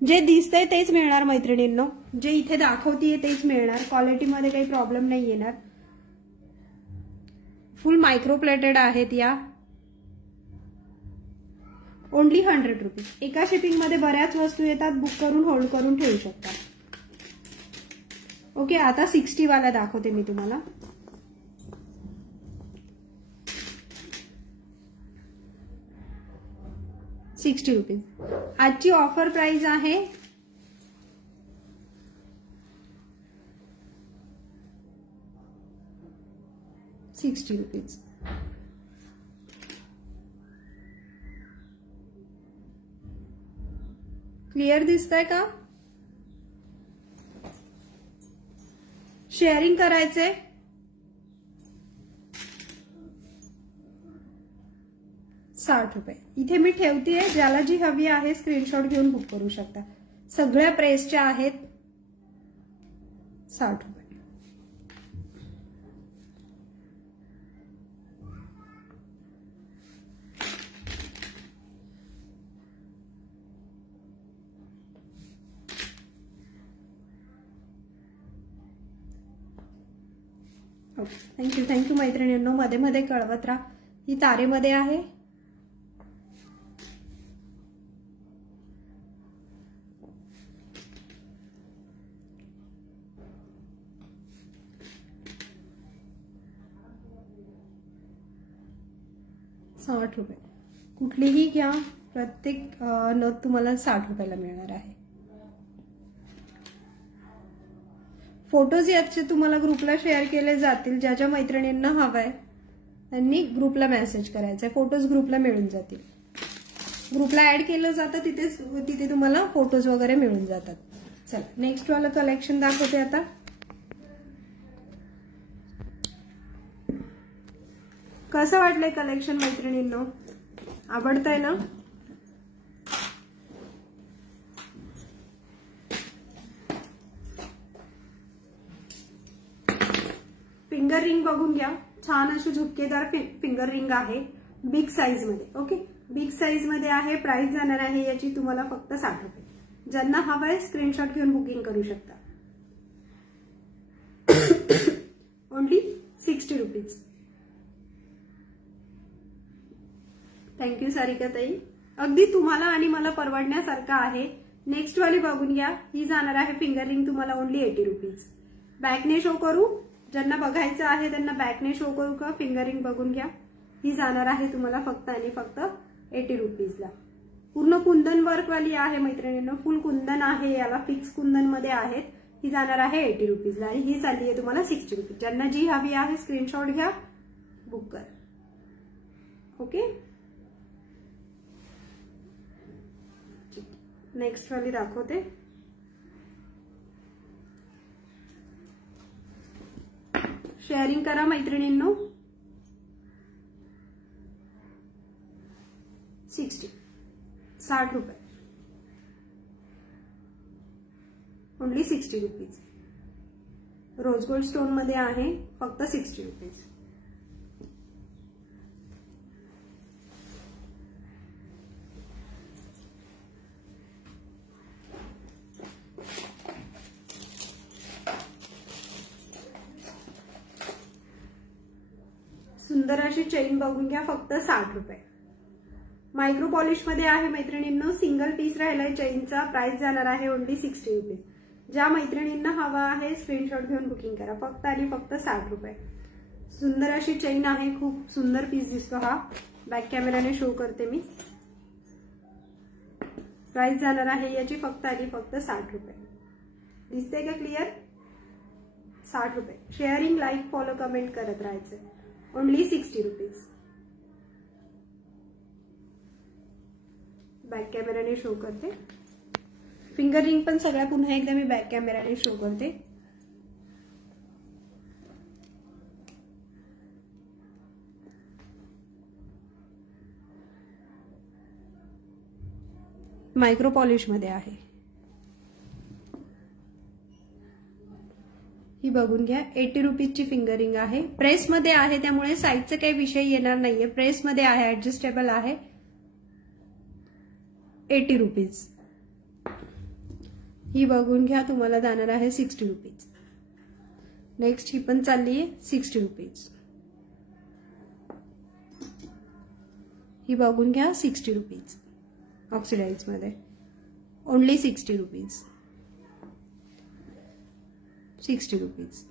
जे दिसतंय तेच मिळणार मैत्रिणींनो. जे इथे दाखवतीये तेच मिळणार. क्वालिटीमध्ये काही प्रॉब्लेम नाही येणार. फुल मायक्रो प्लेटेड आहेत या. ओनली 100 रुपीज. एका शिपिंग मध्ये बऱ्याच वस्तू येतात. बुक करून होल्ड करून ठेवू शकता. ओके, आता 60 वाला दाखवते मी तुम्हाला. ₹60. आजची ऑफर प्राइस आहे ₹60. क्लिअर दिसतंय का? शेअरिंग करायचंय. ₹60. इथे मी ठेवतेय. ज्याला जी हवी आहे स्क्रीनशॉट घेऊन बुक करू शकता. सगळ्या प्रेसच्या आहेत. ₹60. ओके, थँक्यू मैत्रिणींनो. मध्ये मध्ये कळवत राहा. ही तारेमध्ये आहे. ₹60. कुठलीही घ्या. प्रत्येक नथ तुम्हाला ₹60 मिळणार आहे. फोटोज याचे तुम्हाला ग्रुपला शेअर केले जातील. ज्या ज्या मैत्रिणींना हवंय त्यांनी ग्रुपला मेसेज करायचा. फोटोज ग्रुपला मिळून जातील. ग्रुपला ऍड केलं जातं, तिथे तुम्हाला फोटोज वगैरे मिळून जातात. चला नेक्स्ट वाला कलेक्शन दाखवते आता. कसं वाटलंय कलेक्शन मैत्रिणींनो? आवडतंय ना? फिंगर रिंग बघून घ्या. छान अशी झुपकेदार फिंगर रिंग आहे बिग साईज मध्ये. ओके, बिग साईज मध्ये आहे. प्राइस जाणार आहे याची तुम्हाला फक्त 60 रुपये. ज्यांना हवंय स्क्रीनशॉट घेऊन बुकिंग करू शकता. ओनली 60 रुपीज. थँक्यू सारिका ताई. अगदी तुम्हाला आणि मला परवडण्यासारखं आहे. नेक्स्ट वाली बघून घ्या. ही जाणार आहे फिंगर रिंग तुम्हाला ओनली 80 रुपीज. बॅकने शो करू, ज्यांना बघायचं आहे त्यांना बॅकने शो करू का? फिंगर रिंग बघून घ्या. ही जाणार आहे तुम्हाला फक्त आणि फक्त 80 रुपीजला. पूर्ण कुंदन वर्क वाली आहे मैत्रिणींनो. फुल कुंदन आहे, याला फिक्स कुंदन मध्ये आहेत. ही जाणार आहे 80 रुपीजला आणि ही चालली आहे तुम्हाला 60 रुपीज. ज्यांना जी हवी आहे स्क्रीनशॉट घ्या, बुक करा. ओके, नेक्स्ट वाली दाखवते. शेअरिंग करा मैत्रिणींनो. 60 रुपये. Only 60 rupees. Rose gold stone मध्ये आहे, फक्त 60 रुपीज. सुंदर अशी चेन बघून घ्या, फक्त 60 रुपये. मायक्रो पॉलिश मध्ये आहे मैत्रिणींनो. सिंगल पीस राहिलाय चेनचा. प्राइस जाणार आहे ओनली 60 रुपीज. ज्या मैत्रिणींना हवा आहे स्क्रीनशॉट घेऊन बुकिंग करा. फक्त आणि फक्त 60 रुपये. सुंदर अशी चेन आहे. खूप सुंदर पीस दिसतो हा. बॅक कॅमेराने शो करते मी. प्राइस जाणार आहे याची फक्त आणि फक्त 60 रुपये. दिसते का क्लिअर? 60 रुपये. शेअरिंग, लाईक, फॉलो, कमेंट करत राहायचं. ओनली 60 रुपीज. बॅक कॅमेराने शो करते. फिंगर रिंग पण सगळ्या पुन्हा एकदा मी बॅक कॅमेराने शो करते. मायक्रो पॉलिश मध्ये आहे. ही बघून घ्या. 80 रुपीजची फिंगर रिंग आहे. प्रेस मध्ये आहे त्यामुळे साईजचा काही विषय येणार नाहीये. प्रेस मध्ये आहे, ऍडजस्टेबल आहे. 80 रुपीज. ही बघून घ्या, तुम्हाला जाणार आहे 60 रुपीज. नेक्स्ट ही पण चालली आहे 60 रुपीज. ही बघून घ्या 60 रुपीज. ऑक्सिडाइज मध्ये ओनली 60 रुपीज. 60 रुपीज.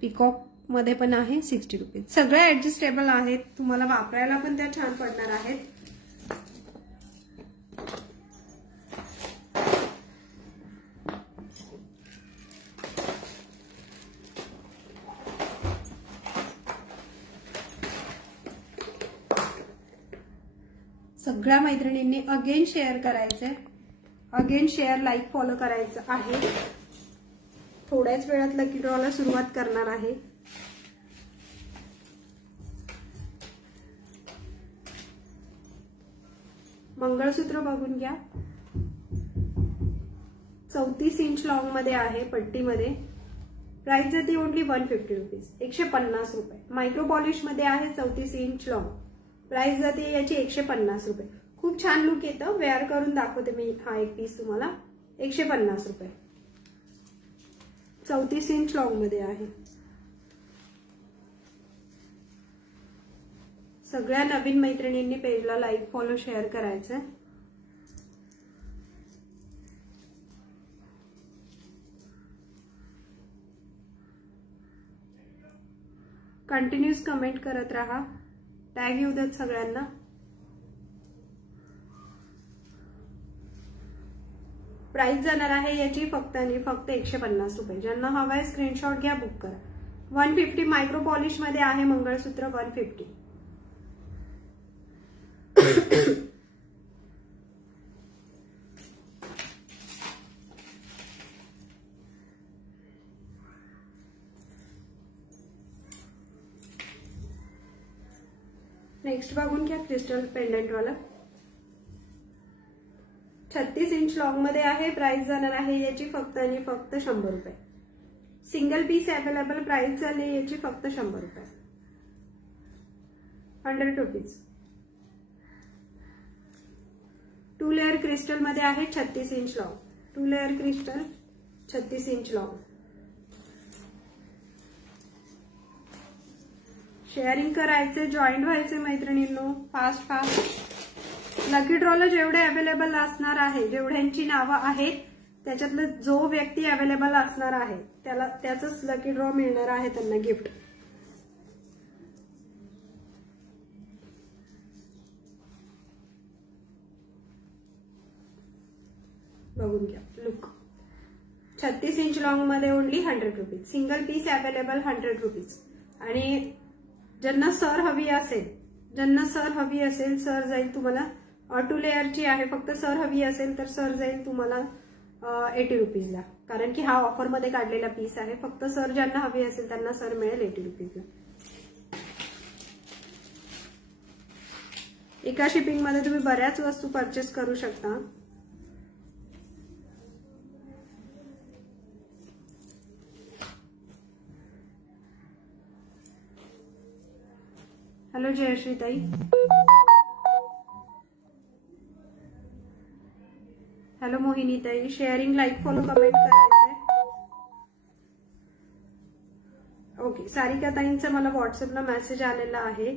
पिकॉक मध्ये पण आहे 60 रुपीज. सगळ्या ऍडजस्टेबल आहेत. तुम्हाला वापरायला पण त्या छान पडणार आहेत. सगळ्या मैत्रिणींनी अगेन शेअर करायचंय. अगेन शेअर, लाईक, फॉलो करायचं आहे. थोड्याच वेळात लकी ड्रॉला सुरुवात करणार आहे. मंगळसूत्र बघून घ्या. 34 इंच लॉंग मध्ये आहे, पट्टीमध्ये. प्राइस जाते ओनली 150 रुपीज. 150 रुपये. मायक्रो पॉलिश मध्ये आहे, 34 इंच लॉंग. प्राइस जाते याची 150 रुपये. खूप छान लुक येतं. वेअर करून दाखवते मी हा एक पीस तुम्हाला. 150 रुपये. 34 इंच लॉंग मध्ये आहे. सगळ्या नवीन मैत्रिणींनी पेजला लाईक, फॉलो, शेअर करायचंय. कंटिन्यूस कमेंट करत राहा. टॅग येऊ देत सगळ्यांना. प्राइस जाणार आहे याची फक्त आणि फक्त 150 रुपये. ज्यांना हवाय स्क्रीनशॉट घ्या, बुक करा. 150 मायक्रो पॉलिश मध्ये आहे मंगळसूत्र 150. नेक्स्ट बघून घ्या क्रिस्टल पेंडंट वाला 36 इंच लॉन्ग मध्ये आहे. प्राइस जाणार आहे याची फक्त आणि फक्त 100 रुपये. Single piece available. प्राइस झाली याची फक्त 100 रुपये. 100 रुपीज. 2 लेअर क्रिस्टल मध्ये आहे 36 inch long. 2 layer crystal 36 inch long. Sharing करायचे, जॉईंट व्हायचे मैत्रिणींनो फास्ट फास्ट. लकी ड्रॉला जेवढे अवेलेबल असणार आहे, जेवढ्यांची नावं आहेत त्याच्यातलं जो व्यक्ती अवेलेबल असणार आहे त्याला त्याचंच लकी ड्रॉ मिळणार आहे त्यांना गिफ्ट. बघून घ्या लुक. 36 इंच लॉन्ग मध्ये only 100 rupees. Single piece available 100 rupees. आणि ज्यांना सर हवी असेल सर जाईल तुम्हाला 2 लेअरची आहे. फक्त सर हवी असेल तर सर जाईल तुम्हाला 80 रुपीजला. कारण की हा ऑफर मध्ये काढलेला पीस आहे. फक्त सर ज्यांना हवी असेल त्यांना सर मिळेल 80 रुपीजला. एका शिपिंग मध्ये तुम्ही बऱ्याच वस्तू परचेस करू शकता. हॅलो जयश्री ताई. हॅलो मोहिनी ताई. शेअरिंग, लाईक, फॉलो, कमेंट करायचंय. ओके. सारिका ताईंचा मला व्हॉट्सअपला मेसेज आलेला आहे.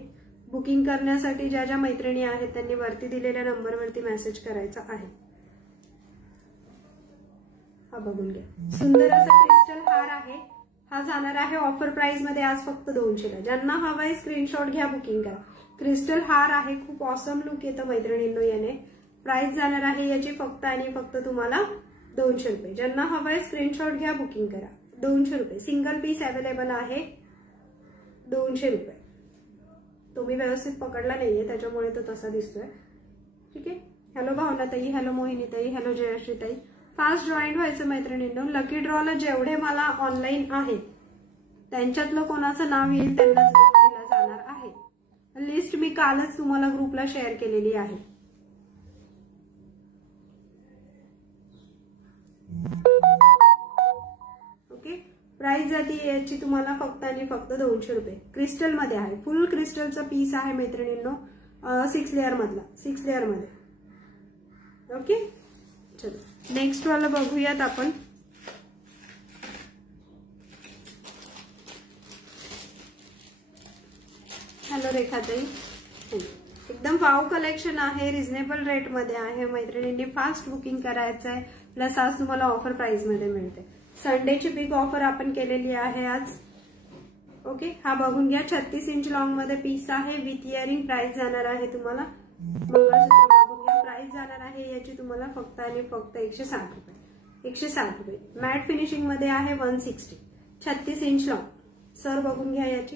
बुकिंग करण्यासाठी ज्या ज्या मैत्रिणी आहेत त्यांनी वरती दिलेल्या नंबरवरती मेसेज करायचा आहे. हा बघून घ्या. सुंदर असा क्रिस्टल हार आहे. हा जाणार आहे ऑफर प्राइस मध्ये आज फक्त 200ला. ज्यांना हवाय स्क्रीनशॉट घ्या, बुकिंग करा. क्रिस्टल हार आहे. खूप ऑसम लुक येतं मैत्रिणींनो याने. प्राइस जाणार आहे याची फक्त आणि फक्त तुम्हाला 200 रुपये. ज्यांना हवाय स्क्रीनशॉट घ्या, बुकिंग करा. 200 रुपये. सिंगल पीस अवेलेबल आहे 200 रुपये. तुम्ही व्यवस्थित पकडला नाहीये त्याच्यामुळे तो तसा दिसतोय. ठीक आहे. हॅलो भावना ताई. हॅलो मोहिनी ताई. हॅलो जयश्री ताई. फास्ट जॉईन व्हायचं मैत्रिणींनो. लकी ड्रॉला जेवढे मला ऑनलाईन आहेत त्यांच्यातलं कोणाचं नाव येईल त्यांनाच गिफ्ट दिलं जाणार आहे. लिस्ट मी कालच तुम्हाला ग्रुपला शेअर केलेली आहे. ओके. प्राइस जाती याची तुम्हाला फक्त आणि फक्त 200 रुपये. क्रिस्टल मध्ये आहे. फुल क्रिस्टलचा पीस आहे मैत्रिणींनो. 6 लेअर मधला. 6 लेअर मध्ये. ओके. चलो नेक्स्ट वाला बघूयात आपण. हॅलो रेखाताई. एकदम वाव कलेक्शन आहे. रिझनेबल रेट मध्ये आहे. मैत्रिणींनी फास्ट बुकिंग करायचं आहे. प्लस आज तुम्हाला ऑफर प्राइस मध्ये मिळते. संडेची बिग ऑफर आपण केलेली आहे आज. ओके. हा बघून घ्या. 36 इंच लॉन्ग मध्ये पीस आहे विथ इयरिंग. प्राइस जाणार आहे तुम्हाला मंगळसूत्र बघून घ्या. प्राइस जाणार आहे याची तुम्हाला फक्त आणि फक्त 160 रुपये. 160 रुपये. मॅट फिनिशिंग मध्ये आहे 160. 36 इंच लॉन्ग. सर बघून घ्या याची.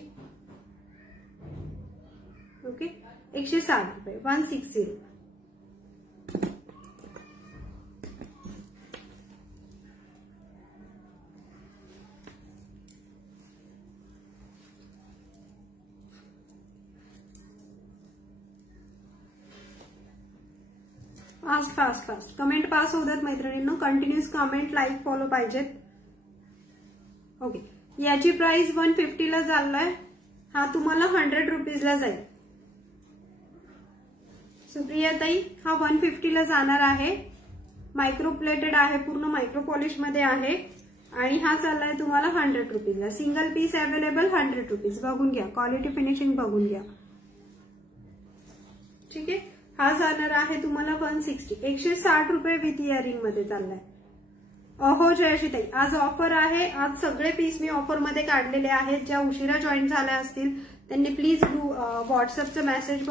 ओके. 160 रुपये. 160. Fast fast fast comment pass होतात मैत्रिणींनो. कंटिन्यूस कमेंट, लाईक, फॉलो पाहिजेत. ओके. याची प्राइस 150 ला चाललाय. हा तुम्हाला 100 रुपीजला जाईल. सुप्रिया ताई. हा 150 ला जाणार आहे. मायक्रो प्लेटेड आहे. पूर्ण मायक्रो पॉलिश मध्ये आहे. आणि हा चाललाय तुम्हाला 100 रुपीजला. Single piece available 100 rupees. बघून घ्या. क्वालिटी फिनिशिंग बघून घ्या. ठीक आहे. हा जाणार आहे तुम्हाला 160. 160 रुपये विथ इयरिंग मध्ये चाललाय. हो जयश्री ताई. आज ऑफर आहे. आज सगळे पीस मी ऑफर मध्ये काढलेले आहेत. ज्या उशिरा जॉईन झाल्या असतील त्यांनी प्लीज व्हॉट्सअपचं मेसेज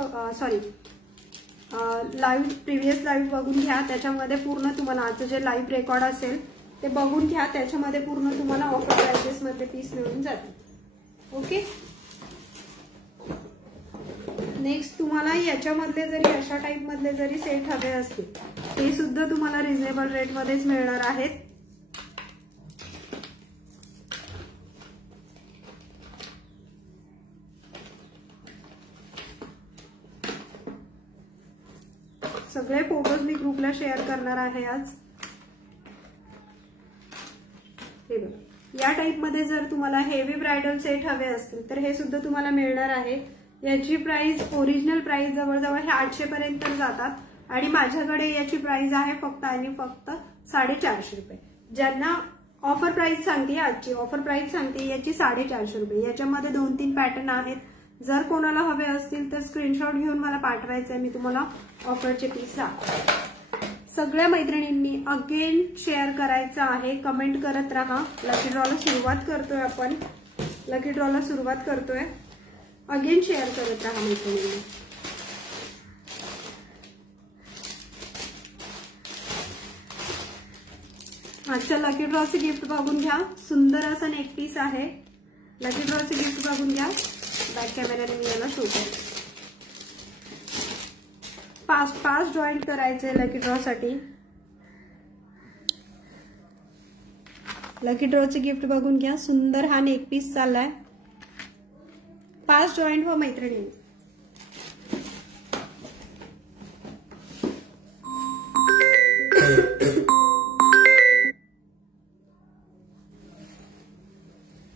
लाईव्ह प्रिव्हियस लाईव्ह बघून घ्या. त्याच्यामध्ये पूर्ण तुम्हाला आजचं जे लाईव्ह रेकॉर्ड असेल ते बघून घ्या. त्याच्यामध्ये पूर्ण तुम्हाला ऑफर प्राइसेस मध्ये पीस मिळून जातील. ओके. नेक्स्ट तुम्हाला याच्यामधले जरी अशा टाइप मधले जरी सेट हवे असतील ते सुद्धा तुम्हाला रिझनेबल रेट मध्येच मिळणार आहेत. सगळे फोटोज मी ग्रुपला शेअर करणार आहे आज. हे बघा, या टाइप मध्ये जर तुम्हाला हेवी ब्रायडल सेट हवे असतील तर हे सुद्धा तुम्हाला मिळणार आहे. याची प्राइस ओरिजिनल प्राइस जवळजवळ हे 800 पर्यंत जातात आणि माझ्याकडे याची प्राइस आहे फक्त आणि फक्त 450 रुपये. ज्यांना ऑफर प्राइस सांगते, आजची ऑफर प्राइस सांगते याची 450 रुपये. याच्यामध्ये 2-3 पॅटर्न आहेत. जर कोणाला हवे असतील तर स्क्रीनशॉट घेऊन मला पाठवायचे आहे. मी तुम्हाला ऑफरचे पीस सांगते. सगळ्या मैत्रिणींनी अगेन शेअर करायचं आहे. कमेंट करत राहा. लकी ड्रॉला सुरुवात करतोय आपण. लकी ड्रॉला सुरुवात करतोय. अगेन शेअर करत राहा मैत्रिणींनी. आजच्या लकी ड्रॉचे गिफ्ट बघून घ्या. सुंदर असा नेक पीस आहे. लकी ड्रॉचे गिफ्ट बघून घ्या. बॅक कॅमेराने मी याला शो करते. फास्ट जॉईंट करायचंय लकी ड्रॉ साठी. लकी ड्रॉचे गिफ्ट बघून घ्या. सुंदर हा नेक पीस चाललाय. फास्ट जॉईंट हो मैत्रिणी.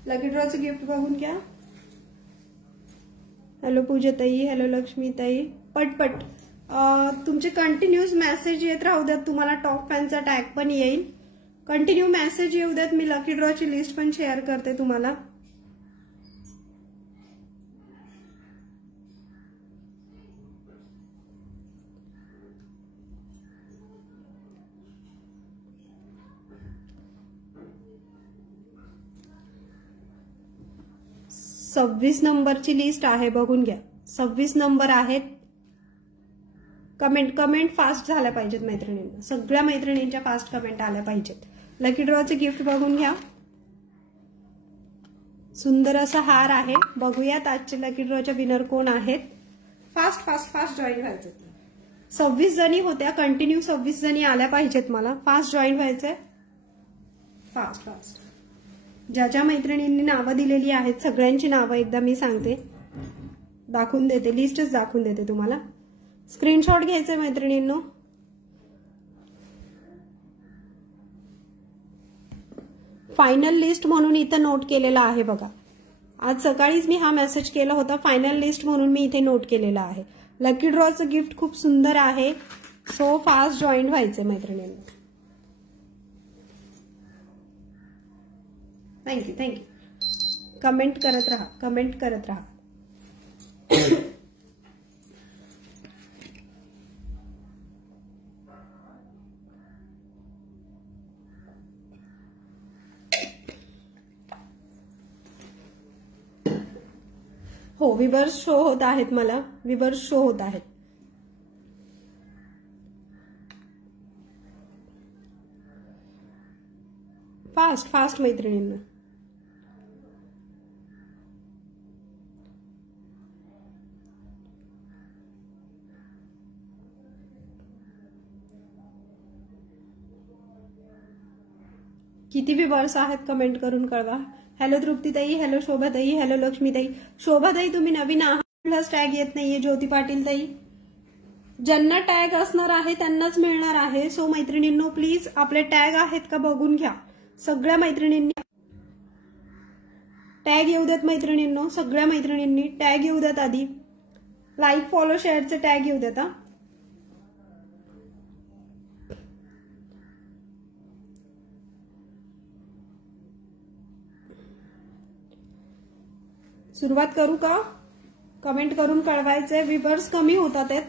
लकी ड्रॉचे गिफ्ट बघून घ्या. हॅलो पूजाताई, हॅलो लक्ष्मीताई. पटपट तुमचे कंटिन्यूस मेसेज येत राहू द्यात. तुम्हाला टॉप फॅनचा टॅग पण येईल. कंटिन्यू मेसेज येऊ द्यात. मी लकी ड्रॉची लिस्ट पण शेअर करते तुम्हाला. सव्वीस नंबरची लिस्ट आहे, बघून घ्या. 26 नंबर आहेत. कमेंट फास्ट झाल्या पाहिजेत मैत्रिणींना. सगळ्या मैत्रिणींच्या फास्ट कमेंट आल्या पाहिजेत. लकी ड्रॉचे गिफ्ट बघून घ्या. सुंदर असा हार आहे. बघूयात आजचे लकी ड्रॉच्या विनर कोण आहेत. फास्ट जॉईन व्हायचं. 26 जणी होत्या. कंटिन्यू 26 जणी आल्या पाहिजेत मला. फास्ट जॉईन व्हायचंय. फास्ट. ज्या मैत्रिणींनी नावं दिलेली आहेत सगळ्यांची नावं एकदा मी सांगते, दाखवून देते. लिस्टच दाखवून देते तुम्हाला. स्क्रीनशॉट घ्यायचंय मैत्रिणींनो. फायनल लिस्ट म्हणून इथं नोट केलेला आहे बघा. आज सकाळीच मी हा मेसेज केला होता. फायनल लिस्ट म्हणून मी इथे नोट केलेला आहे. लकी ड्रॉचं गिफ्ट खूप सुंदर आहे. सो फास्ट जॉईन व्हायचंय मैत्रिणींनो. थँक्यू. कमेंट करत राहा. हो, विवर्स शो होत आहेत. मला विवर्स शो होत आहेत. फास्ट मैत्रिणींना. किती विवर्स आहेत कमेंट करून कळवा. हॅलो तृप्तीताई, हॅलो शोभाताई, हॅलो लक्ष्मीताई. शोभाताई तुम्ही नवीन आहात. टॅग येत नाहीये. ज्योती पाटील ताई, ज्यांना टॅग असणार आहे त्यांनाच मिळणार आहे. सो मैत्रिणींनो प्लीज आपले टॅग आहेत का बघून घ्या. सगळ्या मैत्रिणींनी टॅग येऊ द्यात. मैत्रिणींनो सगळ्या मैत्रिणींनी टॅग येऊ द्यात. आधी लाईक फॉलो शेअरचे टॅग येऊ द्यात. सुरुवात करू का. कमेंट करून कळवायचंय. विवर्स कमी होतात आहेत.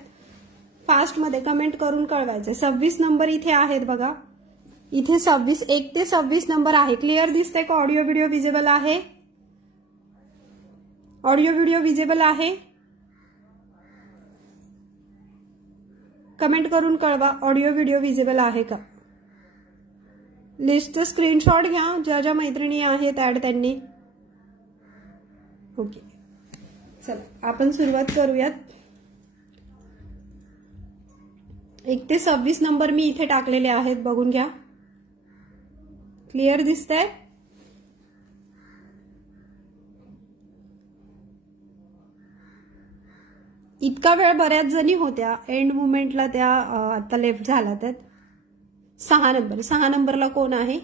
फास्ट मध्ये कमेंट करून कळवायचंय. 26 नंबर इथे आहेत बघा. इथे 1 ते 26 नंबर आहे. क्लिअर दिसतंय का. ऑडिओ व्हिडिओ विजिबल आहे. ऑडिओ व्हिडिओ विजिबल आहे. कमेंट करून कळवा ऑडिओ व्हिडिओ विजिबल आहे का. लिस्टचं स्क्रीनशॉट घ्या ज्या ज्या मैत्रिणी आहेत ऍड त्यांनी. ओके, चला आपण सुरुवात करूयात. 1 ते 26 नंबर मी इथे टाकलेले आहेत, बघून घ्या. क्लिअर दिसतंय? इतका वेळ बऱ्याच जणी होत्या, एंड मुमेंटला त्या आता लेफ्ट झाला. त्यात 6 नंबरला कोण आहे?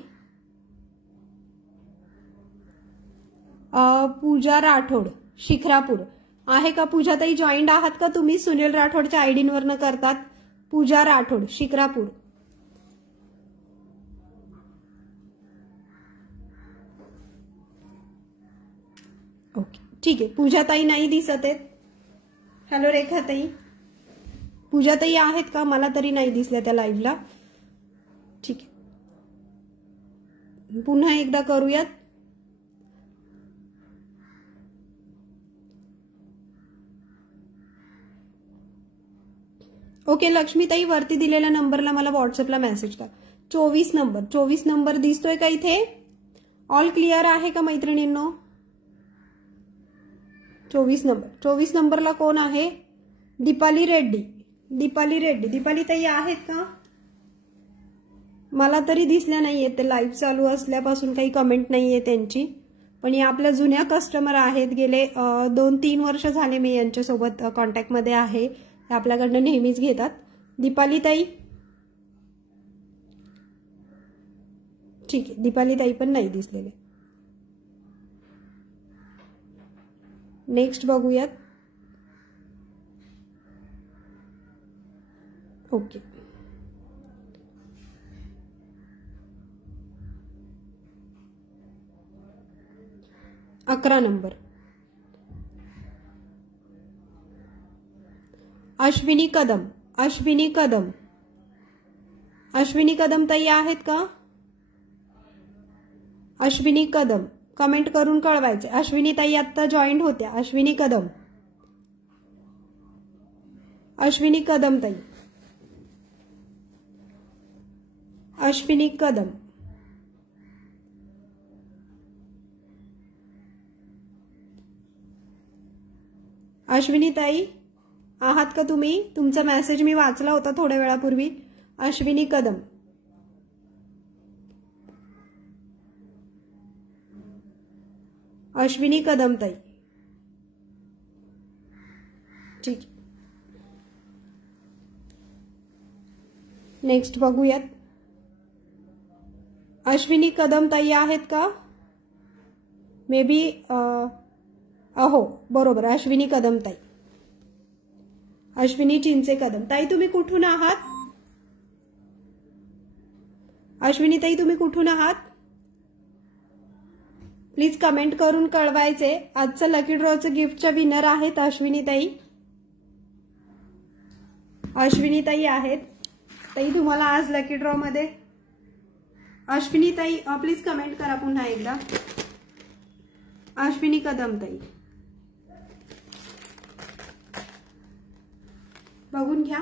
पूजा राठोड, शिखरापूर. आहे का पूजाताई? जॉईंट आहात का तुम्ही? सुनील राठोडच्या आयडीवरनं करतात. पूजा राठोड, शिखरापूर. ओके, ठीक आहे. पूजाताई नाही दिसत आहेत. हॅलो रेखाताई, पूजाताई आहेत का? मला तरी नाही दिसल्या त्या लाईव्हला. ठीक आहे, पुन्हा एकदा करूयात. ओके, लक्ष्मीताई वरती दिलेल्या नंबरला मला व्हॉट्सअपला मेसेज करा. 24 नंबर दिसतोय का इथे? ऑल क्लिअर आहे का मैत्रिणींनो? 24 नंबरला कोण आहे? दीपाली रेड्डी. दीपाली ताई आहेत का? मला तरी दिसल्या नाहीये. ते लाईव्ह चालू असल्यापासून काही कमेंट नाहीये त्यांची, पण या आपल्या जुन्या कस्टमर आहेत. गेले 2-3 वर्ष झाले मी यांच्यासोबत कॉन्टॅक्टमध्ये आहे. आपल्याकडनं नेहमीच घेतात. दीपाली ताई, ठीक आहे. दीपाली ताई पण नाही दिसलेले. नेक्स्ट बघूयात. ओके, अकरा नंबर अश्विनी कदम. अश्विनी कदम ताई आहेत का? अश्विनी कदम कमेंट करून कळवायचे. अश्विनी ताई आता जॉईंट होत्या. अश्विनी कदम ताई. अश्विनी कदम. अश्विनी ताई आहात का तुम्ही? तुमचा मेसेज मी वाचला होता थोड्या वेळापूर्वी. अश्विनी कदम. अश्विनी कदम ताई, ठीक. नेक्स्ट बघूयात. अश्विनी कदम ताई आहेत का? मे बी अहो बरोबर, अश्विनी कदम ताई. अश्विनी चिंचे कदम ताई, तुम्ही कुठून आहात? अश्विनी ताई तुम्ही कुठून आहात? प्लीज कमेंट करून कळवायचे. आजचं लकी ड्रॉचं गिफ्टच्या विनर आहेत अश्विनी ताई. अश्विनी ताई आहेत. ताई तुम्हाला आज लकी ड्रॉ मध्ये अश्विनी ताई प्लीज कमेंट करा पुन्हा एकदा. अश्विनी कदम ताई बघून घ्या.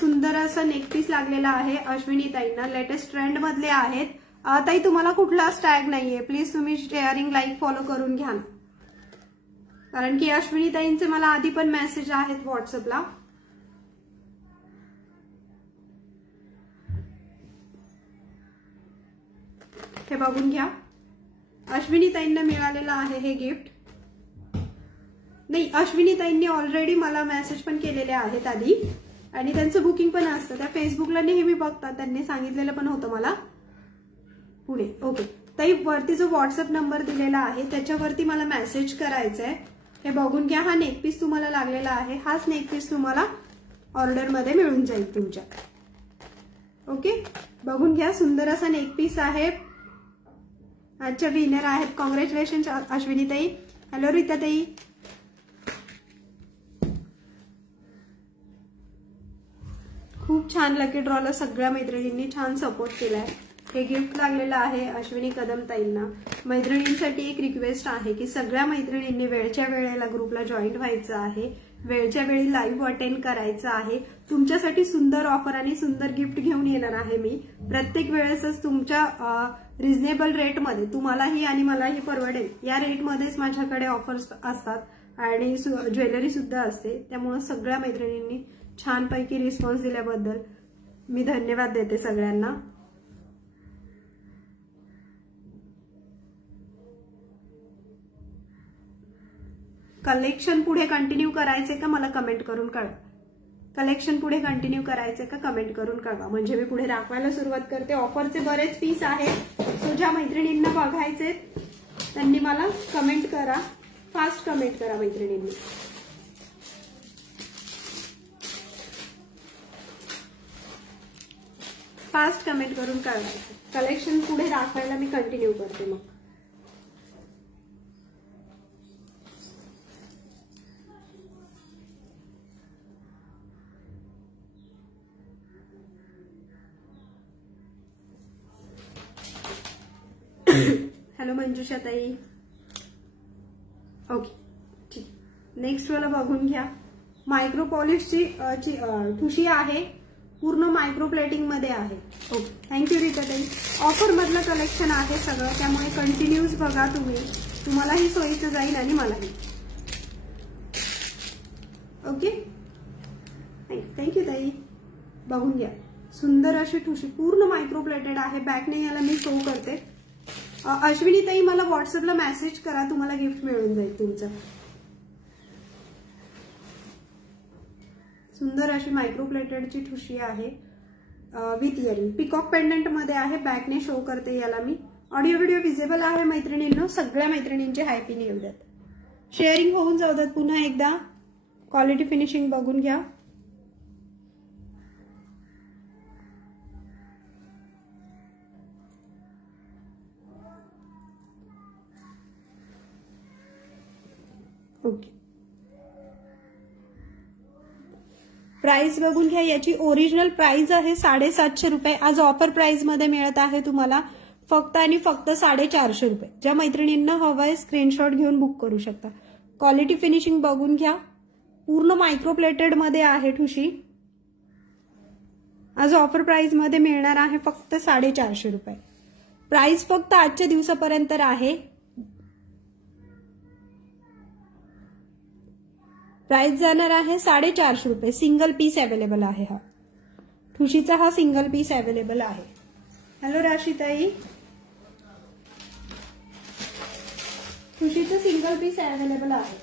सुंदर असं नेकपीस लागलेला आहे अश्विनी ताईंना. लेटेस्ट ट्रेंड मधले आहेत. ताई तुम्हाला कुठलाच टॅग नाहीये. प्लीज तुम्ही शेअरिंग लाईक फॉलो करून घ्या, कारण की अश्विनी ताईंचे मला आधी पण मेसेज आहेत व्हॉट्सअपला. हे बघून घ्या. अश्विनी ताईंना मिळालेलं आहे हे गिफ्ट. नाही, अश्विनी ताईंनी ऑलरेडी मला मेसेज पण केलेले आहेत आधी, आणि त्यांचं बुकिंग पण असतं. त्या फेसबुकला नेहमी बघतात. त्यांनी सांगितलेलं पण होतं मला पुढे. ओके ताई, वरती जो व्हॉट्सअप नंबर दिलेला आहे त्याच्यावरती मला मेसेज करायचा आहे. हे बघून घ्या. हा नेकपीस तुम्हाला लागलेला आहे. हाच नेकपीस तुम्हाला ऑर्डरमध्ये मिळून जाईल तुमच्या. ओके, बघून घ्या. सुंदर असा नेकपीस आहे. आजच्या विनर आहेत. कॉंग्रॅच्युलेशन अश्विनी ताई. हॅलो रीता ताई. खूप छान लकी ड्रॉला सगळ्या मैत्रिणींनी छान सपोर्ट केलाय. हे गिफ्ट लागलेलं आहे अश्विनी कदम ताईंना. मैत्रिणींसाठी एक रिक्वेस्ट आहे की सगळ्या मैत्रिणींनी वेळच्या वेळेला ग्रुपला जॉईन व्हायचं आहे. वेळच्या वेळी लाईव्ह अटेंड करायचं आहे. तुमच्यासाठी सुंदर ऑफर आणि सुंदर गिफ्ट घेऊन येणार आहे मी. प्रत्येक वेळेसच तुमच्या रिझनेबल रेटमध्ये तुम्हालाही आणि मलाही परवडेल या रेटमध्येच माझ्याकडे ऑफर्स असतात आणि ज्वेलरी सुद्धा असते. त्यामुळे सगळ्या मैत्रिणींनी छानपैकी रिस्पॉन्स दिल्याबद्दल मी धन्यवाद देते सगळ्यांना. कलेक्शन पुढे कंटिन्यू करायचे का मला कमेंट करून कळवा. कलेक्शन पुढे कंटिन्यू करायचे का कमेंट करून कळवा, म्हणजे मी पुढे दाखवायला सुरुवात करते. ऑफरचे बरेच पीस आहेत, सो ज्या मैत्रिणींना बघायचे त्यांनी मला कमेंट करा, फास्ट कमेंट करा मैत्रिणींनी. फास्ट कमेंट करून कळवायचं. कलेक्शन पुढे दाखवायला मी कंटिन्यू करते मग. हॅलो मंजुषा ताई. ओके ठीक. नेक्स्ट वाला बघून घ्या. मायक्रो पॉलिशची ठुशी आहे, पूर्ण मायक्रो प्लेटिंग मध्ये आहे. ओके थँक्यू रीता ताई. ऑफर मधलं कलेक्शन आहे सगळं, त्यामुळे कंटिन्यूज बघा तुम्ही, तुम्हालाही सोयीचं जाईल आणि मलाही. ओके थँक्यू ताई. बघून घ्या सुंदर अशी ठुशी, पूर्ण मायक्रो प्लेटेड आहे. बॅकने याला मी शो करते. अश्विनी ताई मला व्हॉट्सअपला मेसेज करा, तुम्हाला गिफ्ट मिळून जाईल तुमचं. सुंदर अशी मायक्रो प्लेटेडची ठुशी आहे विथ इयरिंग. पिकॉक पेंडंट मध्ये आहे. बॅकने शो करते याला मी. ऑडिओ व्हिडिओ विजिबल आहे मैत्रिणींनो. सगळ्या मैत्रिणींचे हॅपीने येऊ द्यात. शेअरिंग होऊन जाऊ द्यात. पुन्हा एकदा क्वालिटी फिनिशिंग बघून घ्या. ओके प्राइस बघून घ्या. याची ओरिजिनल प्राइस आहे 750 रुपये. आज ऑफर प्राइस मध्ये मिळत आहे तुम्हाला फक्त आणि फक्त 450 रुपये. ज्या मैत्रिणींना हवंय स्क्रीनशॉट घेऊन बुक करू शकता. क्वालिटी फिनिशिंग बघून घ्या. पूर्ण मायक्रो प्लेटेड मध्ये आहे ठुशी. आज ऑफर प्राइस मध्ये मिळणार आहे फक्त 450 रुपये. प्राइस फक्त आजच्या दिवसापर्यंत आहे. प्राइस जाणार आहे 450 रुपये. सिंगल पीस अवेलेबल आहे. हा ठुशीचा हा सिंगल पीस अवेलेबल आहे. हॅलो राशीताई. ठुशीचं सिंगल पीस अवेलेबल आहे.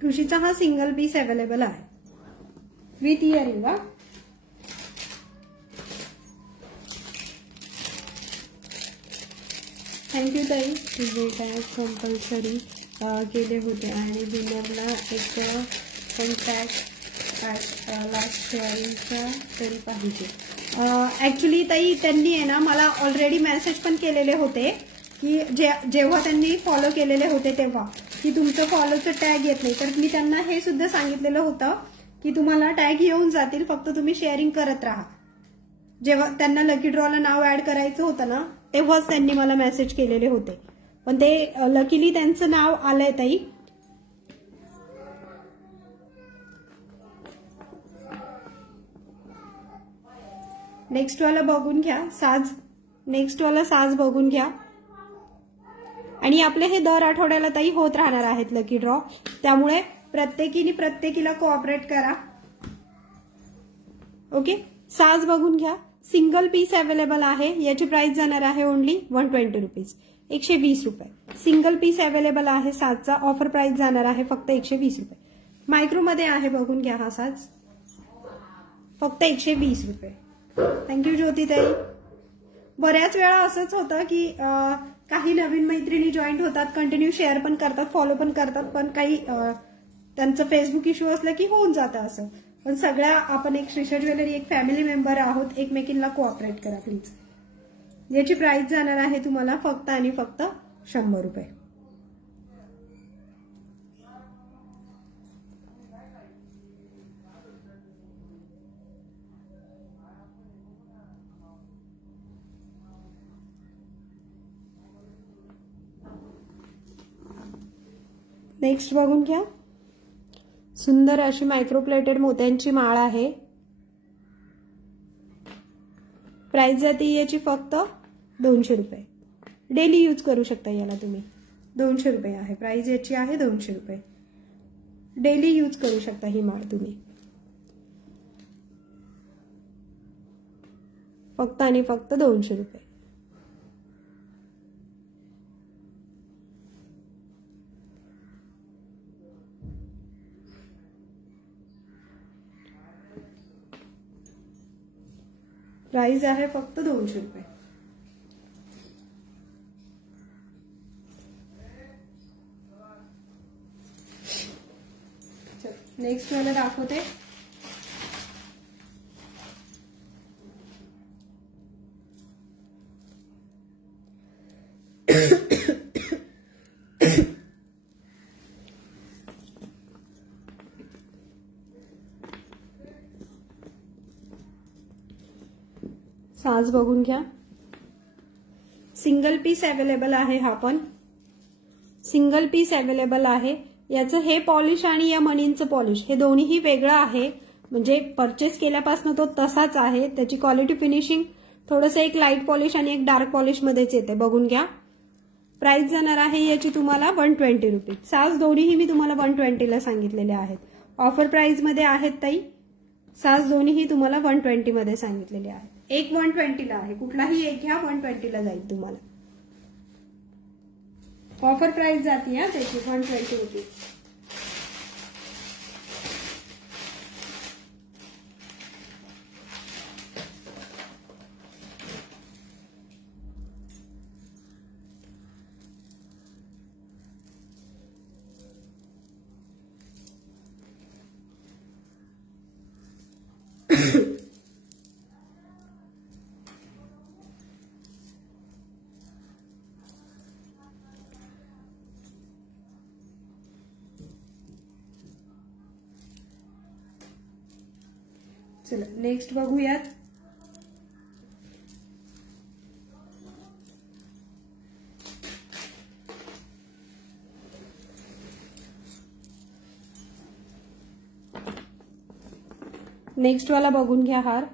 ठुशीचा हा सिंगल पीस अवेलेबल आहे विथ इयरिंग. थँक्यू ताई. तुझे टॅग कंपल्सरी केले होते आणि विनरला एक कॉन्टॅक्ट लास्ट शेअरिंगचा तरी पाहिजे. ऍक्च्युली ताई त्यांनी आहे ना मला ऑलरेडी मेसेज पण केलेले होते की जेव्हा त्यांनी फॉलो केलेले होते तेव्हा की तुमचं फॉलोचं टॅग येत नाही. तर मी त्यांना हे सुद्धा सांगितलेलं होतं की तुम्हाला टॅग येऊन जातील, फक्त तुम्ही शेअरिंग करत राहा. जेव्हा त्यांना लकी ड्रॉला नाव ऍड करायचं होतं ना तेव्हाच त्यांनी मला मेसेज केलेले होते, पण ते लकीली त्यांचं नाव आलंय ताई. नेक्स्ट वाला बघून घ्या साज. नेक्स्ट वाला साज बघून घ्या. आणि आपले हे दर आठवड्याला ताई होत राहणार आहेत लकी ड्रॉ, त्यामुळे प्रत्येकीला कोऑपरेट करा. ओके साज बघून घ्या. सिंगल पीस अवेलेबल आहे. याची प्राइस जाणार आहे ओनली 120 रुपीज, 120 रुपये. सिंगल पीस अवेलेबल आहे साजचा. ऑफर प्राइस जाणार आहे फक्त 120 रुपये. मायक्रो मध्ये आहे बघून घ्या हा साज, फक्त 120 रुपये. थँक्यू ज्योतिताई. बऱ्याच वेळा असंच होतं की काही नवीन मैत्रिणी जॉईंट होतात, कंटिन्यू शेअर पण करतात, फॉलो पण करतात, पण काही त्यांचं फेसबुक इश्यू असलं की होऊन जातं असं. पण सगळ्या आपण एक श्रीशा ज्वेलरी एक फॅमिली मेंबर आहोत, एकमेकींना कोऑपरेट करा प्लीज. याची प्राइस जाणार आहे तुम्हाला फक्त आणि फक्त 100 रुपये. नेक्स्ट बघून घ्या, सुंदर अशी मायक्रोप्लेटेड मोत्यांची माळ आहे. प्राइस जाते याची फक्त 200 रुपये. डेली यूज करू शकता याला तुम्ही. 200 रुपये आहे प्राइस याची, आहे 200 रुपये. डेली यूज करू शकता ही माळ तुम्ही. फक्त आणि फक्त 200 रुपये. प्राइस आहे फक्त 200 रुपये. नेक्स्ट मला दाखवते. साज बघून घ्या. सिंगल पीस अवेलेबल आहे. हा पण सिंगल पीस अवेलेबल आहे. याचं हे पॉलिश आणि या मणींचं पॉलिश हे दोन्हीही वेगळं आहे. म्हणजे परचेस केल्यापासून तो तसाच आहे. त्याची क्वालिटी फिनिशिंग थोडंसं एक लाईट पॉलिश आणि एक डार्क पॉलिश मध्येच येते. बघून घ्या. प्राइस जाणार आहे याची तुम्हाला 120 रुपये. साज दोन्हीही मी तुम्हाला 120 ला सांगितलेले आहेत. ऑफर प्राइस मध्ये आहेत ताई. साज दोन्हीही तुम्हाला 120 मध्ये सांगितलेले आहेत. एक 120 ला आहे. कुठलाही एक घ्या 120 ला जाईल तुम्हाला. ऑफर प्राइस जाती है त्याची 120 रुपये. चला नेक्स्ट बघूयात. नेक्स्ट वाला बघून घ्या. हार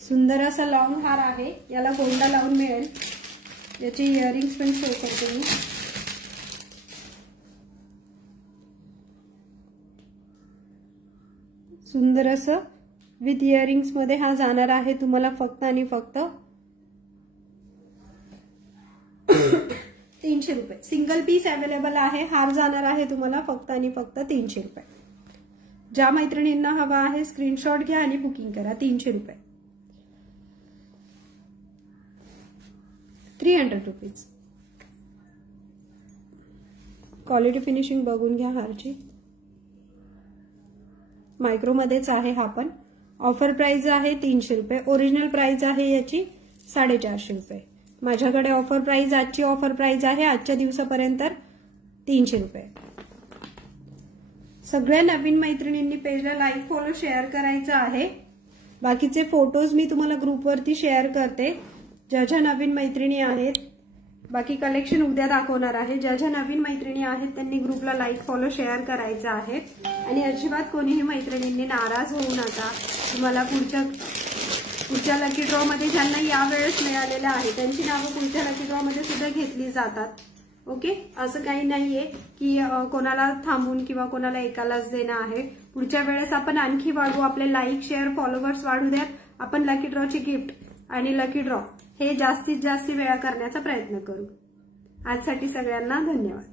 सुंदर असा लॉंग हार आहे. याला गोंडा लावून मिळेल. याचे इयरिंग्स पण शो करते मी. सुंदर असं विथ इयरिंग्स मध्ये हा जाणार आहे तुम्हाला फक्त आणि फक्त 300 रुपये. सिंगल पीस अवेलेबल आहे. हार जाणार आहे तुम्हाला फक्त आणि फक्त 300 रुपये. ज्या मैत्रिणींना हवा आहे स्क्रीनशॉट घ्या आणि बुकिंग करा. 300 रुपये. 300 रुपीज. क्वालिटी फिनिशिंग बघून घ्या हारची. मायक्रो मध्येच आहे हा पण. ऑफर प्राइस आहे 300 रुपये. ओरिजिनल प्राइस आहे याची 450 रुपये. माझ्याकडे ऑफर प्राइस, आजची ऑफर प्राइस आहे आजच्या दिवसापर्यंत 300 रुपये. सगळ्या नवीन मैत्रिणींनी पेजला लाईक, फॉलो, शेअर करायचं आहे. बाकीचे फोटोज मी तुम्हाला ग्रुपवरती शेअर करते. ज्या ज्या नवीन मैत्रिणी आहेत, बाकी कलेक्शन उद्या दाखवणार आहे. ज्या ज्या नवीन मैत्रिणी आहेत त्यांनी ग्रुपला लाईक, फॉलो, शेअर करायचं आहे. आणि अजिबात कोणीही मैत्रिणींनी नाराज होऊ नका. तुम्हाला पुढच्या लकी ड्रॉ मध्ये ज्यांना यावेळेस मिळालेलं आहे त्यांची नावं पुढच्या लकी ड्रॉ मध्ये सुद्धा घेतली जातात. ओके, असं काही नाहीये की कोणाला थांबून किंवा कोणाला एकालाच देणं आहे. पुढच्या वेळेस आपण आणखी वाढवू. आपले लाईक, शेअर, फॉलोवर्स वाढू द्यात. आपण लकी ड्रॉची गिफ्ट आणि लकी ड्रॉ हे जास्तीत जास्त वेळा करण्याचा प्रयत्न करू. आजसाठी सगळ्यांना धन्यवाद.